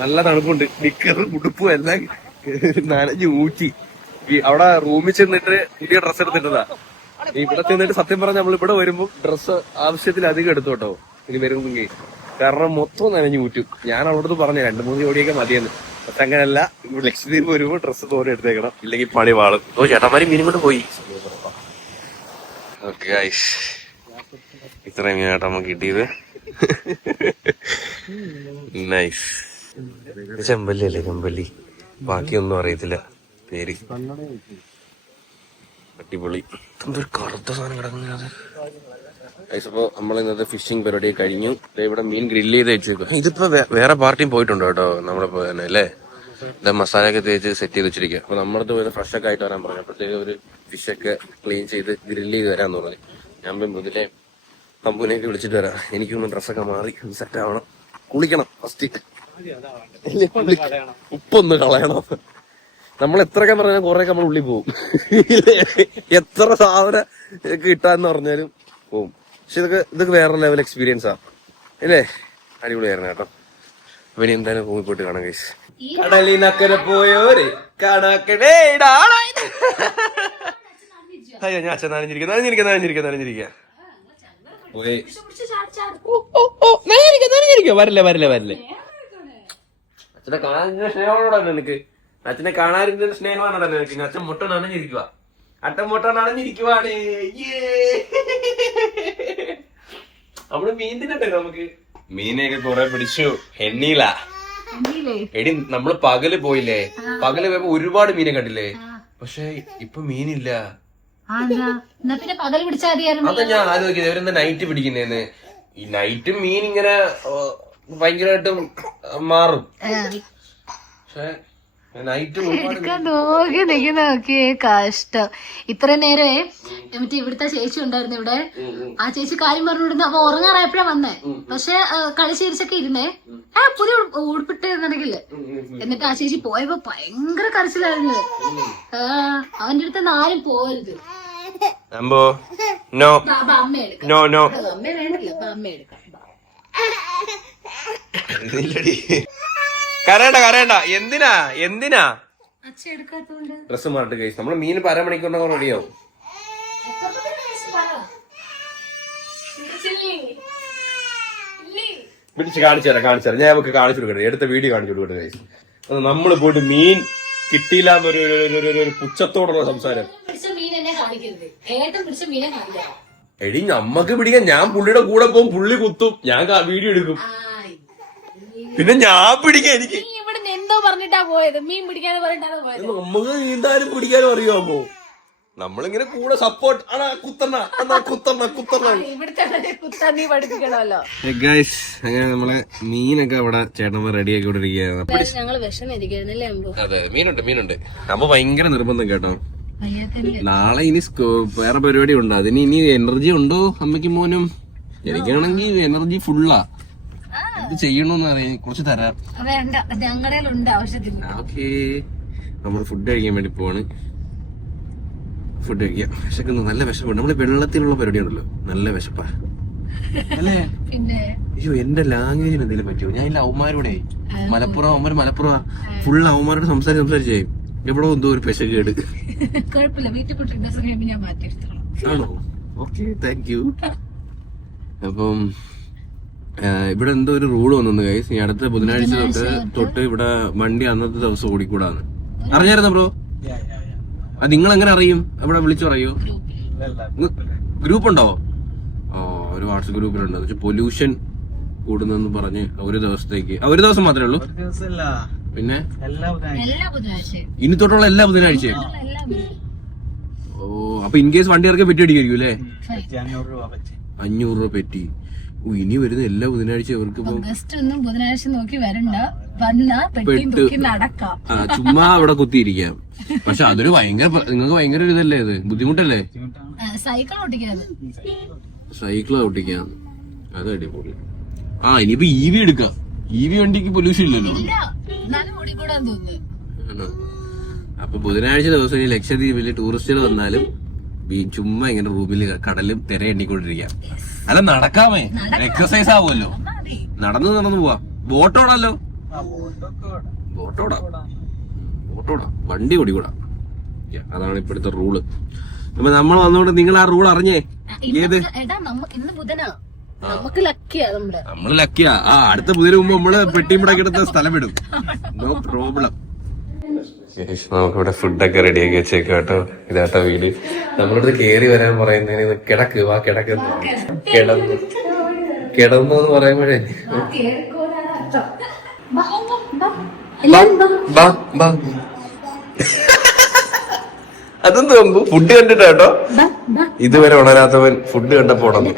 നല്ല തണുപ്പുണ്ട്. നിക്കറും ഉടുപ്പും എല്ലാം നനഞ്ഞ് ഊറ്റി. അവിടെ റൂമിൽ ചെന്നിട്ട് പുതിയ ഡ്രസ്സ് എടുത്തിട്ടതാ. ഇവിടെ ചെന്നിട്ട് സത്യം പറഞ്ഞാൽ നമ്മൾ ഇവിടെ വരുമ്പോൾ ഡ്രസ്സ് ആവശ്യത്തിലധികം എടുത്തു കേട്ടോ. ഇനി വരുന്നെങ്കിൽ കാരണം മൊത്തം നനഞ്ഞു ഊറ്റും. ഞാൻ അവളോട് പറഞ്ഞു 2-3 ജോഡിയൊക്കെ മതിയെന്ന്. പക്ഷെ അങ്ങനെയല്ല, ലക്ഷദ്വീപ് വരുമ്പോൾ ഡ്രസ്സ് തോനെ എടുത്തേക്കണം, ഇല്ലെങ്കിൽ പണി വാളും. ഓ ചേട്ടന്മാര് മീനും കൊണ്ട് പോയി. ഓക്കെ ഗൈസ്, ഇത്രയും മീനായിട്ട് നമുക്ക് കിട്ടിയത്. നൈസ്. ചെമ്പല്ലി അല്ലേ? ചെമ്പല്ലി. ബാക്കിയൊന്നും അറിയത്തില്ല പേര്. അടിപൊളി. എന്തൊരു കറുത്ത സാധനം കിടക്കുന്നത്. അപ്പൊ നമ്മൾ ഇന്നത്തെ ഫിഷിംഗ് പരിപാടി കഴിഞ്ഞു. ഇവിടെ മീൻ ഗ്രില്ല് ചെയ്ത് വെച്ചേക്കും. ഇതിപ്പോ വേറെ പാർട്ടിയും പോയിട്ടുണ്ട് കേട്ടോ. നമ്മളെ പോലെ തന്നെ അല്ലേ? ഇത് മസാലയൊക്കെ തേച്ച് സെറ്റ് ചെയ്ത് വെച്ചിരിക്കുക. അപ്പൊ നമ്മളടുത്ത് പോയത് ഫ്രഷ് ഒക്കെ ആയിട്ട് വരാൻ പറഞ്ഞു. അപ്പോഴത്തേക്ക് ഒരു ഫിഷൊക്കെ ക്ലീൻ ചെയ്ത് ഗ്രില്ല് ചെയ്ത് വരാന്ന് പറഞ്ഞു. ഞാൻ മുതലേ കമ്പനിയൊക്കെ വിളിച്ചിട്ട് വരാം. എനിക്കൊന്ന് ഡ്രസ്സൊക്കെ മാറി സെറ്റ് ആവണം. കുളിക്കണം ഫസ്റ്റ്. ഉപ്പൊന്ന് കളയണം. നമ്മൾ എത്രയൊക്കെ പറഞ്ഞാൽ കുറെയൊക്കെ നമ്മൾ ഉള്ളിൽ പോവും. എത്ര സാധനം കിട്ടാന്ന് പറഞ്ഞാലും പോവും. പക്ഷെ ഇതൊക്കെ വേറെ ലെവൽ എക്സ്പീരിയൻസാ അല്ലേ? അടിപൊളിയായിരുന്നു കേട്ടോ. അപ്പൊ ഇനി എന്തായാലും പോയി പോയിട്ട് കാണാം ഗൈസ്. കടലിനക്കരെ പോയോര് കാണാക്കടേടാളായത്. അയ്യോ ഞാൻ അച്ഛൻ നനഞ്ഞിരിക്കുക പോയി. വരില്ലേ അച്ഛനെ കാണാൻ സ്നേഹമാണോ നിനക്ക്? അച്ഛനെ കാണാതിന്റെ സ്നേഹമാണോ നിനക്ക്? അച്ഛൻ മുട്ട നനഞ്ഞിരിക്കുക, അട്ടൻ മുട്ട നനഞ്ഞിരിക്കുവാണ്. നമ്മള് മീൻ തിന്നട്ടെ? നമുക്ക് മീനെയൊക്കെ കുറെ പിടിച്ചു. എണ്ണീല എടി നമ്മള് പകല് പോയില്ലേ, പകല് പോയപ്പോ ഒരുപാട് മീനെ കണ്ടില്ലേ, പക്ഷെ ഇപ്പൊ മീനില്ല. അതാ ഞാൻ ആലോചിക്കുന്നത്, ഇവരെന്താ നൈറ്റ് പിടിക്കുന്നേന്ന്. ഈ നൈറ്റും മീൻ ഇങ്ങനെ ഭയങ്കരമായിട്ടും മാറും, പക്ഷെ നൈറ്റ് നോക്കിയേ കഷ്ടം. ഇത്ര നേരമേ മറ്റേ ഇവിടുത്തെ ചേച്ചി ഉണ്ടായിരുന്നു ഇവിടെ. ആ ചേച്ചി കാര്യം പറഞ്ഞിരുന്നു. അപ്പൊ ഉറങ്ങാറായപ്പോഴാ വന്നേ. പക്ഷെ കളിച്ചിരിച്ചൊക്കെ ഇരുന്നേ. പുതിയ ഉടുപ്പിട്ടിരുന്നെങ്കില്. എന്നിട്ട് ആ ചേച്ചി പോയപ്പോ ഭയങ്കര കരച്ചിലായിരുന്നു. അവന്റെ അടുത്ത് ആരും പോരുത്. അമ്മ എടുക്കാം, അമ്മ വേണ്ടല്ലോ, അപ്പൊ അമ്മ എടുക്കാം. കരയണ്ട. എന്തിനാ അച്ഛൻ എടുക്കാത്തോണ്ട് ഡ്രസ് മാറിട്ട് കഴിച്ചു. നമ്മള് മീൻ അരമണിക്കൂറിനൊക്കെ റെഡിയാവും. പിടിച്ച് കാണിച്ചു തരാം. ഞാൻ നമുക്ക് കാണിച്ചു കൊടുക്കട്ടെ, എടുത്ത വീഡിയോ കാണിച്ചു കൊടുക്കട്ടെ കഴിച്ചു. അത് നമ്മള് പോയിട്ട് മീൻ കിട്ടിയില്ല എന്നൊരു പുച്ഛത്തോടുള്ള സംസാരം. എടി നമ്മക്ക് പിടിക്കാൻ, ഞാൻ പുള്ളിയുടെ കൂടെ പോകും, പുള്ളി കുത്തും, ഞാൻ വീഡിയോ എടുക്കും, പിന്നെ ഞാൻ പിടിക്കാൻ. എനിക്ക് എന്തോ പറഞ്ഞിട്ടാ പോയത്, മീൻ പിടിക്കാന്ന് പറഞ്ഞിട്ടാണ് പോയത്. നമുക്ക് നീന്താനും പിടിക്കാനും അറിയാമോ? നമ്മളിങ്ങനെ കൂടെ സപ്പോർട്ട്. ഇവിടുത്തെ പഠിപ്പിക്കണമല്ലോ. അങ്ങനെ നമ്മളെ മീനൊക്കെ അവിടെ ചേട്ടന്മാർ റെഡിയാക്കി കൊണ്ടിരിക്കുകയാണ്. ഞങ്ങള് വിഷമിരിക്കുന്നല്ലേ അമ്പോ. അതെ മീനുണ്ട്. അപ്പൊ ഭയങ്കര നിർബന്ധം കേട്ടോ. നാളെ ഇനി വേറെ പരിപാടി ഉണ്ട്. അതിന് ഇനി എനർജി ഉണ്ടോ അമ്മയ്ക്കും മോനും? എനിക്കാണെങ്കിൽ എനർജി ഫുള്ളാ. ഇത് ചെയ്യണോന്ന് അറിയാം, കുറച്ച് തരാം. വേണ്ട, ഞങ്ങളുടെ ആവശ്യത്തിന്. ഓക്കേ, നമ്മള് ഫുഡ് കഴിക്കാൻ വേണ്ടി പോവാണ്. ഫുഡ് കഴിക്കാം. വിശക്കുന്നു, നല്ല വിശപ്പുണ്ട്. നമ്മള് വെള്ളത്തിലുള്ള പരിപാടി ഉണ്ടല്ലോ, നല്ല വിശപ്പാ അല്ലേ? പിന്നെ അയ്യോ, എന്റെ ലാംഗ്വേജിന് എന്തെങ്കിലും പറ്റുമോ? ഞാൻ ഇല്ല അവന്മാരോടെ മലപ്പുറം ഫുൾ അവന്മാരോട് സംസാരിച്ചേ എവിടോ എന്തോ ഒരു പെശകേട്. കുഴപ്പമില്ല, വീട്ടിൽ പോയിട്ട് ഞാൻ മാറ്റിയെടുത്തോളാം. ആണോ? Okay, thank you. അപ്പം ഇവിടെ എന്തോ ഒരു റൂള് വന്നു ഗൈസ്. ഈ അടുത്ത ബുധനാഴ്ച തൊട്ട് ഇവിടെ വണ്ടി അന്നത്തെ ദിവസം ഓടിക്കൂടാന്ന് അറിഞ്ഞായിരുന്നോ ബ്രോ? അത് നിങ്ങൾ എങ്ങനെ അറിയും? ഇവിടെ വിളിച്ചു പറയൂ. ഗ്രൂപ്പ് ഉണ്ടോ? ഒരു വാട്സപ്പ് ഗ്രൂപ്പിലുണ്ട്. പൊല്യൂഷൻ കൂടുന്നെന്ന് പറഞ്ഞ് ഒരു ദിവസത്തേക്ക്, ഒരു ദിവസം മാത്രമേ ഉള്ളൂ. പിന്നെ ഇനി തൊട്ടുള്ള എല്ലാ ബുധനാഴ്ചയും. ഓ, അപ്പൊ ഇൻ കേസ് വണ്ടി ഇറക്കി പെറ്റി അടിക്കായിരിക്കും അല്ലേ? 500 രൂപ പെറ്റി. ഇനി വരുന്ന എല്ലാ ബുധനാഴ്ച ഇവർക്ക് ബുധനാഴ്ച നോക്കി വരണ്ട, നടക്കാം. ചുമ്മാ അവിടെ കുത്തിയിരിക്കാം. പക്ഷെ അതൊരു ഭയങ്കര, നിങ്ങൾക്ക് ഭയങ്കര ഇതല്ലേ, ഇത് ബുദ്ധിമുട്ടല്ലേ? സൈക്കിൾ ഓട്ടിക്കാം, അത് അടിപൊളി. ഇനിയിപ്പോ EV എടുക്കാം. EV വണ്ടിക്ക് പൊല്യൂഷൻ ഇല്ലല്ലോ. അപ്പൊ ബുധനാഴ്ച ദിവസം ഈ ലക്ഷദ്വീപില് ടൂറിസ്റ്റുകൾ വന്നാലും ചുമ്മാ ഇങ്ങനെ റൂമിൽ കടലും തിര എണ്ണിക്കൊണ്ടിരിക്കാം. അല്ല, നടക്കാമേ, എക്സസൈസ് ആവുമല്ലോ. നടന്നു പോവാ. ബോട്ടോടാലോ, ബോട്ടോടാ, വണ്ടി ഓടിക്കൂടാ. അതാണ് ഇപ്പോഴത്തെ റൂള്. അപ്പൊ നമ്മൾ വന്നോണ്ട് നിങ്ങൾ ആ റൂൾ അറിഞ്ഞേ. ഏത് നമ്മള് ലക്കിയാ. അടുത്ത ബുധന് മുമ്പ് നമ്മള് പെട്ടിയും മുടക്കിയെടുത്ത സ്ഥലം വിടും. No problem. നമുക്കിവിടെ ഫുഡൊക്കെ റെഡിയാക്കി വെച്ചേക്കാം കേട്ടോ. ഇതാട്ടോ വീട്. നമ്മളിവിടെ കേറി വരാൻ പറയുന്നതിന് കിടന്നു എന്ന് പറയുമ്പോഴേ അതെന്ത് ഫുഡ് കണ്ടിട്ടോ. ഇതുവരെ ഉണരാത്തവൻ ഫുഡ് കണ്ടപ്പോ ഉണർന്നു.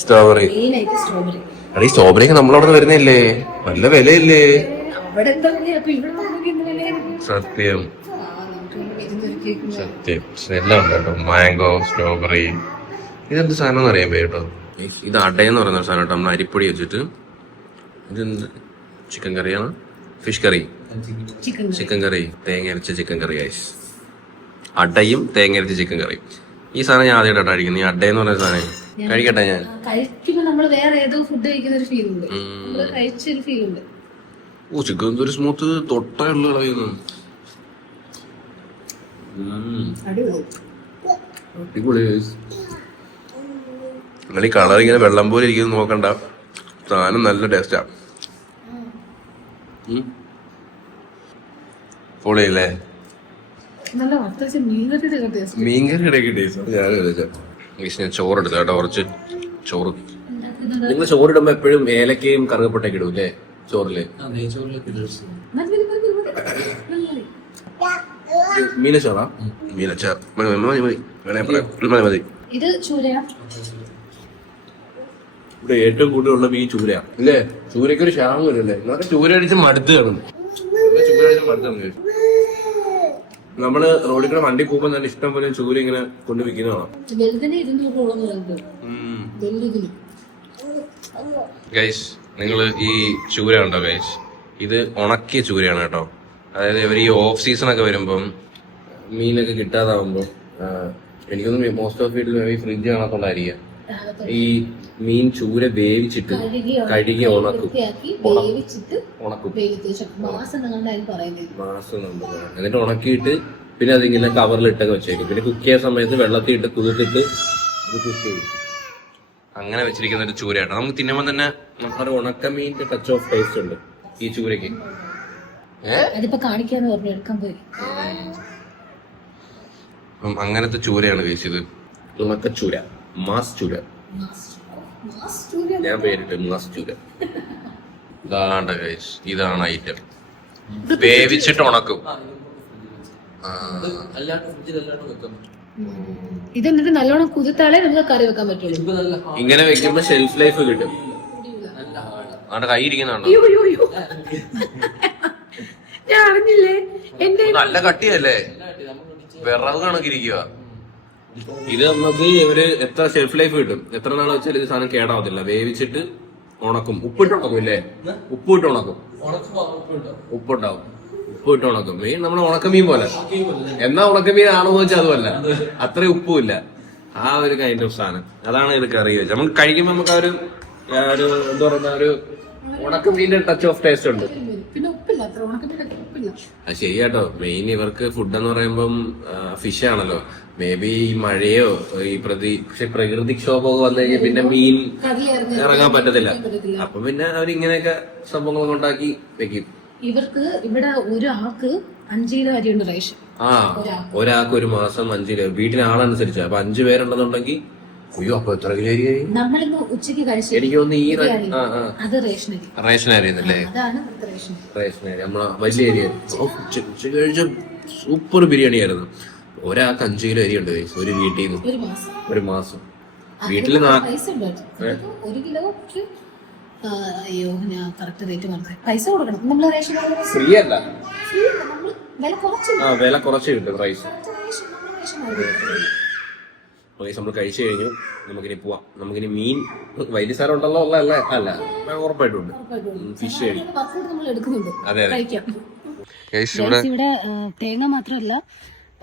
സ്ട്രോബെറി. ഈ സ്ട്രോബെറിക്ക് നമ്മളവിടെ വരുന്നില്ലേ? നല്ല വിലയില്ലേ? സത്യം എല്ലാം ഉണ്ട് കേട്ടോ. Mango, strawberry. ഇതെന്ത് സാധനം എന്ന് അറിയാൻ കേട്ടോ. ഇത് അടയെന്ന് പറയുന്ന സാധനം കേട്ടോ. നമ്മൾ അരിപ്പൊടി വെച്ചിട്ട്. ഇതെന്ത് ചിക്കൻ കറിയാണ്? ഫിഷ് കറി, ചിക്കൻ കറി, തേങ്ങ അരച്ച ചിക്കൻ കറി. ഗൈസ്, അടയും തേങ്ങ അരച്ച ചിക്കൻ കറി. ഈ സാധനം ഞാൻ ആദ്യമായിട്ടാണ് കഴിക്കുന്നത്. ഈ അടയെന്ന് പറയുന്ന സാധനം കഴിക്കട്ടെ ഞാൻ. നമ്മൾ വേറെ ഏതോ ഫുഡ് കഴിക്കുന്ന ഒരു ഫീൽ ഉണ്ട്, നമ്മള് കഴിച്ചൊരു ഫീൽ ഉണ്ട്. ഓ ചിക്കൻ എന്തൊരു സ്മൂത്ത് തൊട്ടുള്ള കളയുന്നു. അടിപൊളി. നിങ്ങൾ ഈ കളർ ഇങ്ങനെ വെള്ളം പോലെ ഇരിക്കുന്നത് നോക്കണ്ട, സാധനം നല്ല ടേസ്റ്റാ. പൊളിയല്ലേ? മീൻകറിയുടെ ടേസ്റ്റ് ഞാൻ ചോറെടുത്ത കേട്ടോ, കുറച്ച് ചോറ്. നിങ്ങൾ ചോറിടുമ്പോ എപ്പോഴും ഏലക്കയും കറുകപ്പട്ടയൊക്കെ ഇടും അല്ലേ ചോറില്? മീനച്ചോറാ? മീനച്ചാർ മതി മതി. ഇത് ചൂരയാ? ഇവിടെ ഏറ്റവും കൂടുതലുള്ള ഈ ചൂരയാ ഇല്ലേ? ചൂരയ്ക്ക് ഒരു ക്ഷാമം വരില്ലേ? എന്നൊക്കെ ചൂര അടിച്ച് മടുത്ത് കാണും. ചൂര അടിച്ച് മടുത്ത് നമ്മള് റോഡിൽ കൂടെ വണ്ടി പോകുമ്പോ തന്നെ ഇഷ്ടം പോലെ ചൂര ഇങ്ങനെ കൊണ്ട് വിൽക്കുന്നതാണ്. ഗൈസ് നിങ്ങൾ ഈ ചൂര ഉണ്ടോ ഗൈസ്? ഇത് ഉണക്കിയ ചൂരയാണ് കേട്ടോ. അതായത് ഇവർ ഈ ഓഫ് സീസൺ ഒക്കെ വരുമ്പം മീനൊക്കെ കിട്ടാതാവുമ്പോ എനിക്കൊന്നും മോസ്റ്റ് ഓഫ് വീട്ടിൽ ഫ്രിഡ്ജ് കാണാത്തോണ്ടായിരിക്കാം ഈ മീൻ ചൂര വേവിച്ചിട്ട് കഴുകി ഉണക്കും. മാസം എന്നിട്ട് ഉണക്കിയിട്ട് പിന്നെ അതിങ്ങനെ കവറിലിട്ടൊക്കെ വെച്ചേക്കും. പിന്നെ കുക്ക് ചെയ്യാൻ സമയത്ത് വെള്ളത്തിൽ ഇട്ട് കുതിർത്തിട്ട് അത് കുക്ക് ചെയ്യും. അങ്ങനെ വെച്ചിരിക്കുന്ന ഒരു ചൂരയാണ്. നമുക്ക് തിന്നുമ്പോൾ തന്നെ നമ്മുടെ ഉണക്കമീൻ്റെ ടച്ച് ഓഫ് ടേസ്റ്റ് ഉണ്ട് ഈ ചൂരയ്ക്ക്. അങ്ങനത്തെ ചൂരയാണ് കഴിച്ചത്, ഉണക്കച്ചൂര, മാസ് ചൂര. ഞാൻ പേരിട്ട് മാസ് ചൂര. ഇതാണ്ട കഴിച്ച്, ഇതാണ് ഐറ്റം. വേവിച്ചിട്ട് ഉണക്കും. ഇത് എന്നിട്ട് നല്ലോണം കുതിർത്താലേ നമുക്ക് കറി വെക്കാൻ പറ്റുള്ളൂ. ഇങ്ങനെ വെക്കുമ്പോ ഷെൽഫ് ലൈഫ് കിട്ടും. അവിടെ കൈ ഇരിക്കുന്നുണ്ടോ? ഞാൻ അറിഞ്ഞില്ലേ. നല്ല കട്ടിയല്ലേ, വിറവ് കണക്കിരിക്കുക. ഇത് നമുക്ക് ഒരു എത്ര ഷെൽഫ് ലൈഫ് കിട്ടും, എത്ര നാൾ വെച്ചാൽ ഇത് സാധനം കേടാവത്തില്ല. വേവിച്ചിട്ട് ഉണക്കും, ഉപ്പിട്ട് ഉണക്കും ഇല്ലേ? ഉപ്പിട്ട് ഉണക്കും, ഉപ്പുണ്ടാവും, ഉപ്പിട്ട് ഉണക്കും. മീൻ നമ്മുടെ ഉണക്കമീൻ പോലെ. എന്നാ ഉണക്കമീൻ ആണോ എന്ന് വെച്ചാൽ അതുമല്ല, അത്രയും ഉപ്പുമില്ല. ആ ഒരു കൈൻഡ് ഓഫ് സാധനം. അതാണ് ഇത് കറി വെച്ചത്. നമുക്ക് കഴിക്കുമ്പോൾ നമുക്ക് ആ ഒരു എന്താ പറയുന്ന ഒരു ഉണക്കമീന്റെ ടച്ച് ഓഫ് ടേസ്റ്റ് ഉണ്ട്. അത് ശരിയാട്ടോ. മെയിൻ ഇവർക്ക് ഫുഡ് എന്ന് പറയുമ്പം ഫിഷ് ആണല്ലോ. മേ ബി ഈ മഴയോ ഈ പ്രകൃതിക്ഷോഭമൊക്കെ വന്നു കഴിഞ്ഞാൽ പിന്നെ മീൻ ഇറങ്ങാൻ പറ്റത്തില്ല. അപ്പൊ പിന്നെ അവരിങ്ങനെയൊക്കെ സംഭവങ്ങളൊക്കെ ഉണ്ടാക്കി വെക്കും. ഇവർക്ക് ഇവിടെ ഒരാൾക്ക് 5 കിലോ അരിയുണ്ട് റേഷൻ. ഒരാൾക്ക് ഒരു മാസം 5 കിലോ, വീട്ടിലെ ആളനുസരിച്ച്. അപ്പൊ 5 പേരുണ്ടെന്നുണ്ടെങ്കിൽ അയ്യോ അപ്പൊ എത്ര കിലോ അരിയായി? നമ്മളിന്ന് ഉച്ചക്ക് കഴിച്ചു. എനിക്ക് തോന്നുന്നു ഈ അത് റേഷൻ അരി. റേഷൻ അരി അല്ലേ? റേഷൻ അരി നമ്മളെ വലിയ അരി. ഉച്ച കഴിച്ച സൂപ്പർ ബിരിയാണി ആയിരുന്നു. ഒരാൾക്ക് 5 കിലോ അരി ഉണ്ട് ഒരു വീട്ടിൽ നിന്ന്. ഒരു മാസം വീട്ടില് 1 കിലോ. അയ്യോ ഞാൻ കറക്റ്റ് റേറ്റ് പറഞ്ഞു. പൈസ കൊടുക്കണം നമ്മള് റേഷൻ. ഫ്രീ അല്ല, വില കുറച്ച് കിട്ടും പ്രൈസ്. നമ്മൾ കഴിച്ചു കഴിഞ്ഞു. നമുക്കിനി പോവാം. നമുക്കിനി മീൻ വലിയ സാധനം ഉണ്ടല്ലോ അല്ലേ? അല്ല, ഉറപ്പായിട്ടുണ്ട് ഫിഷ് കഴിക്കും. അതെ അതെ. ഇവിടെ തേങ്ങ മാത്രമല്ല,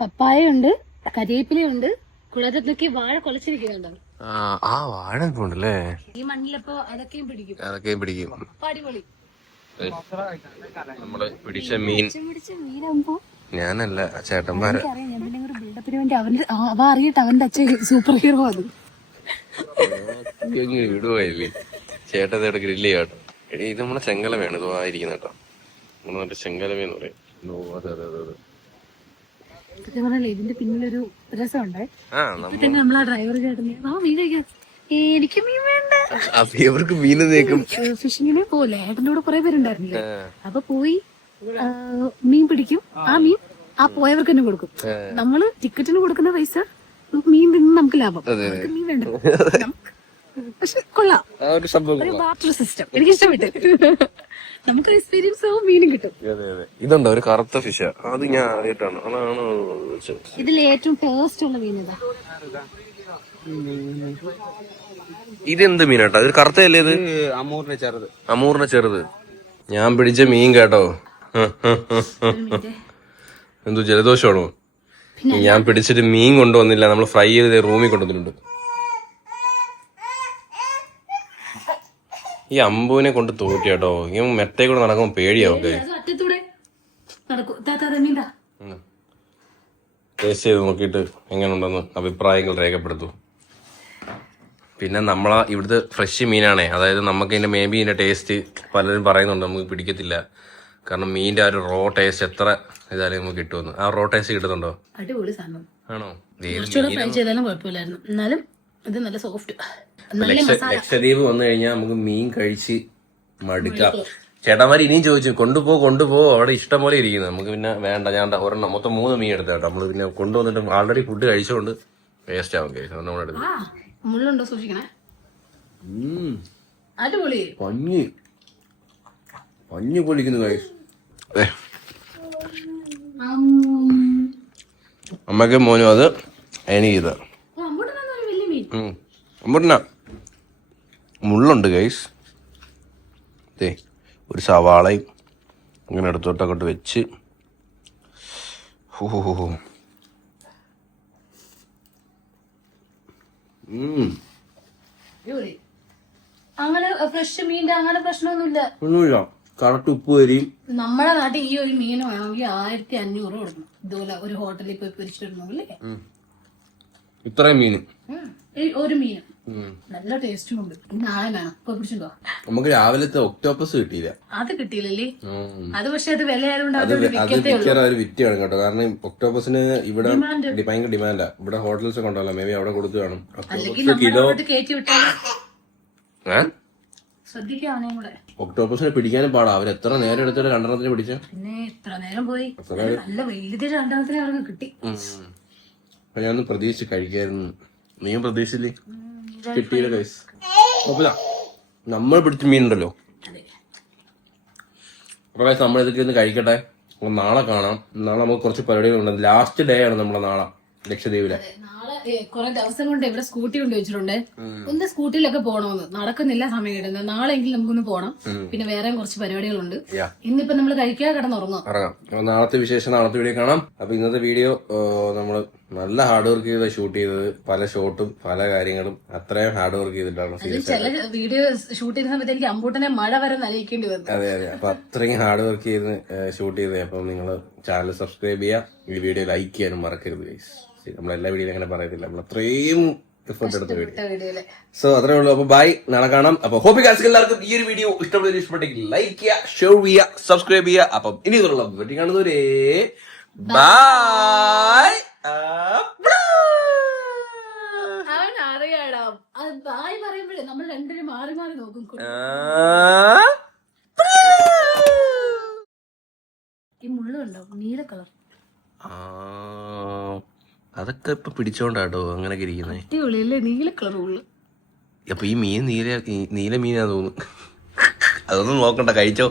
പപ്പായുണ്ട്, കരിവേപ്പിലയുണ്ട്, കൂടാതെ വാഴ കൊലച്ചിരിക്കുന്നുണ്ട്. ആ വാഴ ഉണ്ടല്ലേ ഈ മണ്ണിലപ്പോ അതൊക്കെയും പിടിക്കും. അടിപൊളി. നമ്മള് പിടിച്ച മീനാകുമ്പോ ഞാനല്ല ചേട്ടന്മാര് ബിൽഡപ്പിന് വേണ്ടി അവ അറിയട്ടെ അവന്റെ അച്ഛൻ സൂപ്പർ ഹീറോ അത് വിടുവായില്ലേ. ചേട്ടൻ ഗ്രില്ല് ചെയ്യാട്ടോ. എടി ഇത് നമ്മളെ ചെങ്കലമയാണ്. ഇത് ആയിരിക്കുന്ന കേട്ടോ, നമ്മള് മറ്റേ ചെങ്കലമെന്ന് പറയും. അതെ അതെ അതെ. ഇതിന്റെ പിന്നിലൊരു രസമുണ്ടേ. തന്നെ നമ്മളാ ഡ്രൈവർ ചേട്ടന് മീൻ കഴിക്കാൻ, എനിക്ക് മീൻ വേണ്ട. ഇവർക്ക് മീൻ തേക്കും. ഫിഷിങ്ങിന് പോലെ ഏട്ടൻ്റെ കൂടെ കുറെ പേരുണ്ടായിരുന്നില്ലേ, അപ്പൊ പോയി മീൻ പിടിക്കും. ആ മീൻ ആ പോയവർക്ക് തന്നെ കൊടുക്കും. നമ്മള് ടിക്കറ്റിന് കൊടുക്കുന്ന പൈസ മീൻ തിന്ന് നമുക്ക് ലാഭം. മീൻ വേണ്ട, പക്ഷെ കൊള്ളാം. ഒരു ബാർട്ടർ സിസ്റ്റം എനിക്ക് ഇഷ്ടപ്പെട്ടു. നമുക്ക് എക്സ്പീരിയൻസ് ആവും, മീനും കിട്ടും. ഇതുണ്ടോ ഒരു കറുത്ത ഫിഷ്, അത് ഞാൻ ആദ്യമായിട്ടാണ്. അതാണ് ഇതിൽ ഏറ്റവും ടേസ്റ്റ് ഉള്ള മീൻ ഇതാ. ഇതെന്ത് മീനാട്ടോ? ഇത് കറുത്തല്ലേ? ഇത് അമൂറിന്റെ ചെറുത്. ഞാൻ പിടിച്ച മീൻ കേട്ടോ. എന്തോ ജലദോഷമാണോ? ഞാൻ പിടിച്ചിട്ട് മീൻ കൊണ്ടുവന്നില്ല, നമ്മൾ ഫ്രൈ ചെയ്ത് റൂമിൽ കൊണ്ടുവന്നിട്ടുണ്ട്. ഈ അമ്പുവിനെ കൊണ്ട് തോറ്റി കേട്ടോ. ഈ മെത്തേ കൂടെ നടക്കുമ്പോ പേടിയാവും. അത് അറ്റത്തൂടെ നടക്കും. നീന്താ ടേസ്റ്റ് ചെയ്ത് നോക്കിയിട്ട് എങ്ങനെയുണ്ടെന്ന് അഭിപ്രായങ്ങൾ രേഖപ്പെടുത്തു. പിന്നെ നമ്മളാ ഇവിടുത്തെ ഫ്രഷ് മീനാണേ, അതായത് നമുക്ക് ഇതിന്റെ മേബി ഇതിന്റെ ടേസ്റ്റ് പലരും പറയുന്നുണ്ട് നമുക്ക് പിടിക്കത്തില്ല. കാരണം മീനിന്റെ ആ ഒരു റോ ടേസ്റ്റ് എത്ര ഇതായാലും നമുക്ക് കിട്ടുമെന്ന്. ആ റോ ടേസ്റ്റ് കിട്ടുന്നുണ്ടോ? അടിപൊളി സാധനം ആണോ? കുറച്ചുകൂടെ ഫ്രൈ ചെയ്താലും കുഴപ്പമില്ലായിരുന്നു, എന്നാലും ഇത് നല്ല സോഫ്റ്റ്. ലക്ഷദ്വീപ് വന്നു കഴിഞ്ഞാൽ നമുക്ക് മീൻ കഴിച്ച് മടുക്കാം. ചേട്ടന്മാർ ഇനിയും ചോദിച്ചു കൊണ്ടുപോ അവിടെ ഇഷ്ടം പോലെ ഇരിക്കുന്നത്. നമുക്ക് പിന്നെ വേണ്ട, ഞാൻ ഒരെണ്ണം മൊത്തം 3 മീൻ എടുത്ത കേട്ടോ. നമ്മള് പിന്നെ കൊണ്ടുവന്നിട്ട് ആൾറെഡി ഫുഡ് കഴിച്ചുകൊണ്ട് വേസ്റ്റ് ആവും കഴിച്ചു നമ്മളെടുത്ത്. മുള്ളുണ്ടോ സൂക്ഷിക്കണേ. അടിപൊളി പഞ്ഞു പൊളിക്കുന്നു കഴിച്ചു. അമ്മയ്ക്കും മോനും അത് എനിക്കിത് അമ്മൂട്ടനാ മുള്ളുണ്ട് ഗൈസ്. ഒരു സവാളയും ഇങ്ങനെ എടുത്തോട്ടങ്ങോട്ട് വെച്ച് അങ്ങനെ ഫ്രഷ് മീൻ്റെ അങ്ങനെ പ്രശ്നമൊന്നുമില്ല. ഒന്നുമില്ല, കറക്റ്റ് ഉപ്പ് വരിയും. നമ്മുടെ നാട്ടിൽ ഈ ഒരു മീൻ വേണമെങ്കിൽ 1500 കൊടുക്കണം. ഇതുപോലെ ഒരു ഹോട്ടലിൽ പോയി പൊരിച്ചിടണമെങ്കിലേ ഇത്രയും മീൻ ഒരു മീൻ നല്ല ടേസ്റ്റും ഉണ്ട്. നാളെ വേണം പോയി പിടിച്ചിട്ടുണ്ടോ? നമുക്ക് രാവിലത്തെ ഒക്ടോപ്പസ് കിട്ടിയില്ല. അത് കിട്ടിയില്ലല്ലേ? അത് പക്ഷെ അത് വില ആയതുകൊണ്ട് അത് മിക്കവാറും ഒരു വിറ്റാണ് കേട്ടോ. കാരണം ഒക്ടോപ്പസിന് ഇവിടെ ഭയങ്കര ഡിമാൻഡാ. ഇവിടെ ഹോട്ടൽസ് ഒക്കെ ഉണ്ടല്ലോ, മേ ബി അവിടെ കൊടുത്തു കാണും. കിലോ കയറ്റി വിട്ടാൽ ശ്രദ്ധിക്കാണേ കൂടെ. ഒക്ടോപ്പസിനെ പിടിക്കാനും പാടാ. അവർ എത്ര നേരം എടുത്തിട്ട് 2 പിടിച്ച. പിന്നെ എത്ര നേരം പോയി, നല്ല വെയിലത്തെ 2 അവർക്ക് കിട്ടി. ഞാനൊന്ന് പ്രതീക്ഷിച്ച് കഴിക്കായിരുന്നു. നീയും പ്രതീക്ഷിച്ചില്ലേ? കിട്ടിയില്ല ഗൈസ്. കുഴപ്പമില്ല, നമ്മൾ പിടിച്ച മീനുണ്ടല്ലോ. അപ്പൊ ഗൈസ് നമ്മൾ ഇതൊക്കെ ഒന്ന് കഴിക്കട്ടെ. നാളെ കാണാം. നാളെ നമുക്ക് കുറച്ച് പരിപാടികളുണ്ട്. ലാസ്റ്റ് ഡേ ആണ് നമ്മളെ നാളെ ലക്ഷദ്വീപിലെ. നാളെ കുറെ ദിവസം കൊണ്ട് ഇവിടെ സ്കൂട്ടി കൊണ്ട് വെച്ചിട്ടുണ്ട്. ഒന്ന് സ്കൂട്ടിയിലൊക്കെ പോകണമെന്ന് നടക്കുന്നില്ല, സമയം കിട്ടുന്നത്. നാളെ എങ്കിലും നമുക്കൊന്ന് പോകണം. പിന്നെ വേറെ കുറച്ച് പരിപാടികളുണ്ട്. ഇന്നിപ്പോ നമ്മൾ കഴിക്കാതെ കിടന്നുറങ്ങാം. നാളത്തെ വിശേഷം നാളത്തെ വീഡിയോ കാണാം. അപ്പൊ ഇന്നത്തെ വീഡിയോ നമ്മള് നല്ല ഹാർഡ് വർക്ക് ചെയ്ത് ഷൂട്ട് ചെയ്തത്. പല ഷോട്ടും പല കാര്യങ്ങളും അത്രയും ഹാർഡ് വർക്ക് ചെയ്തിട്ടാണ്. ചില വീഡിയോ ഷൂട്ട് ചെയ്യുന്ന സമയത്ത് എനിക്ക് അമ്പൂട്ടനെ മഴ വരെ നനയിക്കേണ്ടി വന്നു. അതെ. അപ്പൊ അത്രയും ഹാർഡ് വർക്ക് ചെയ്ത് ഷൂട്ട് ചെയ്തത്. അപ്പൊ നിങ്ങൾ ചാനൽ സബ്സ്ക്രൈബ് ചെയ്യുക, ഈ വീഡിയോ ലൈക്ക് ചെയ്യാനും മറക്കരുത് ഗൈസ്. നമ്മളെല്ലാ വീഡിയോയിലും അങ്ങനെ പറയത്തില്ല, നമ്മൾ അത്രയും എഫേർട്ട് എടുത്ത വീഡിയോ. സോ അത്രേ ഉള്ളൂ. അപ്പൊ ബൈ, നാളെ കാണാം. അപ്പൊ ഹോപ്പ് ഗൈസ് എല്ലാവർക്കും ഈ ഒരു വീഡിയോ ഇഷ്ടപ്പെട്ടെങ്കിൽ ലൈക്ക് ചെയ്യുക, ഷെയർ ചെയ്യുക, സബ്സ്ക്രൈബ് ചെയ്യുക. അപ്പം ഇനി ഇതിലുള്ള വീഡിയോ കാണുന്നവരേ ബൈ. അവൻ അറിയാടാ, അത് ബായ് പറയുമ്പോഴേ നമ്മൾ രണ്ടുപേരും മാറി മാറി നോക്കും. ഈ മുള്ളുണ്ടോ നീല കളർ, അതൊക്കെ ഇപ്പൊ പിടിച്ചോണ്ടാട്ടോ അങ്ങനൊക്കെ ഇരിക്കുന്നേ. അടിപൊളിയല്ലേ നീല കളർ ഉള്ളു. അപ്പൊ ഈ മീൻ നീല മീനാ തോന്നുന്നു. അതൊന്നും നോക്കണ്ട, കഴിച്ചോ.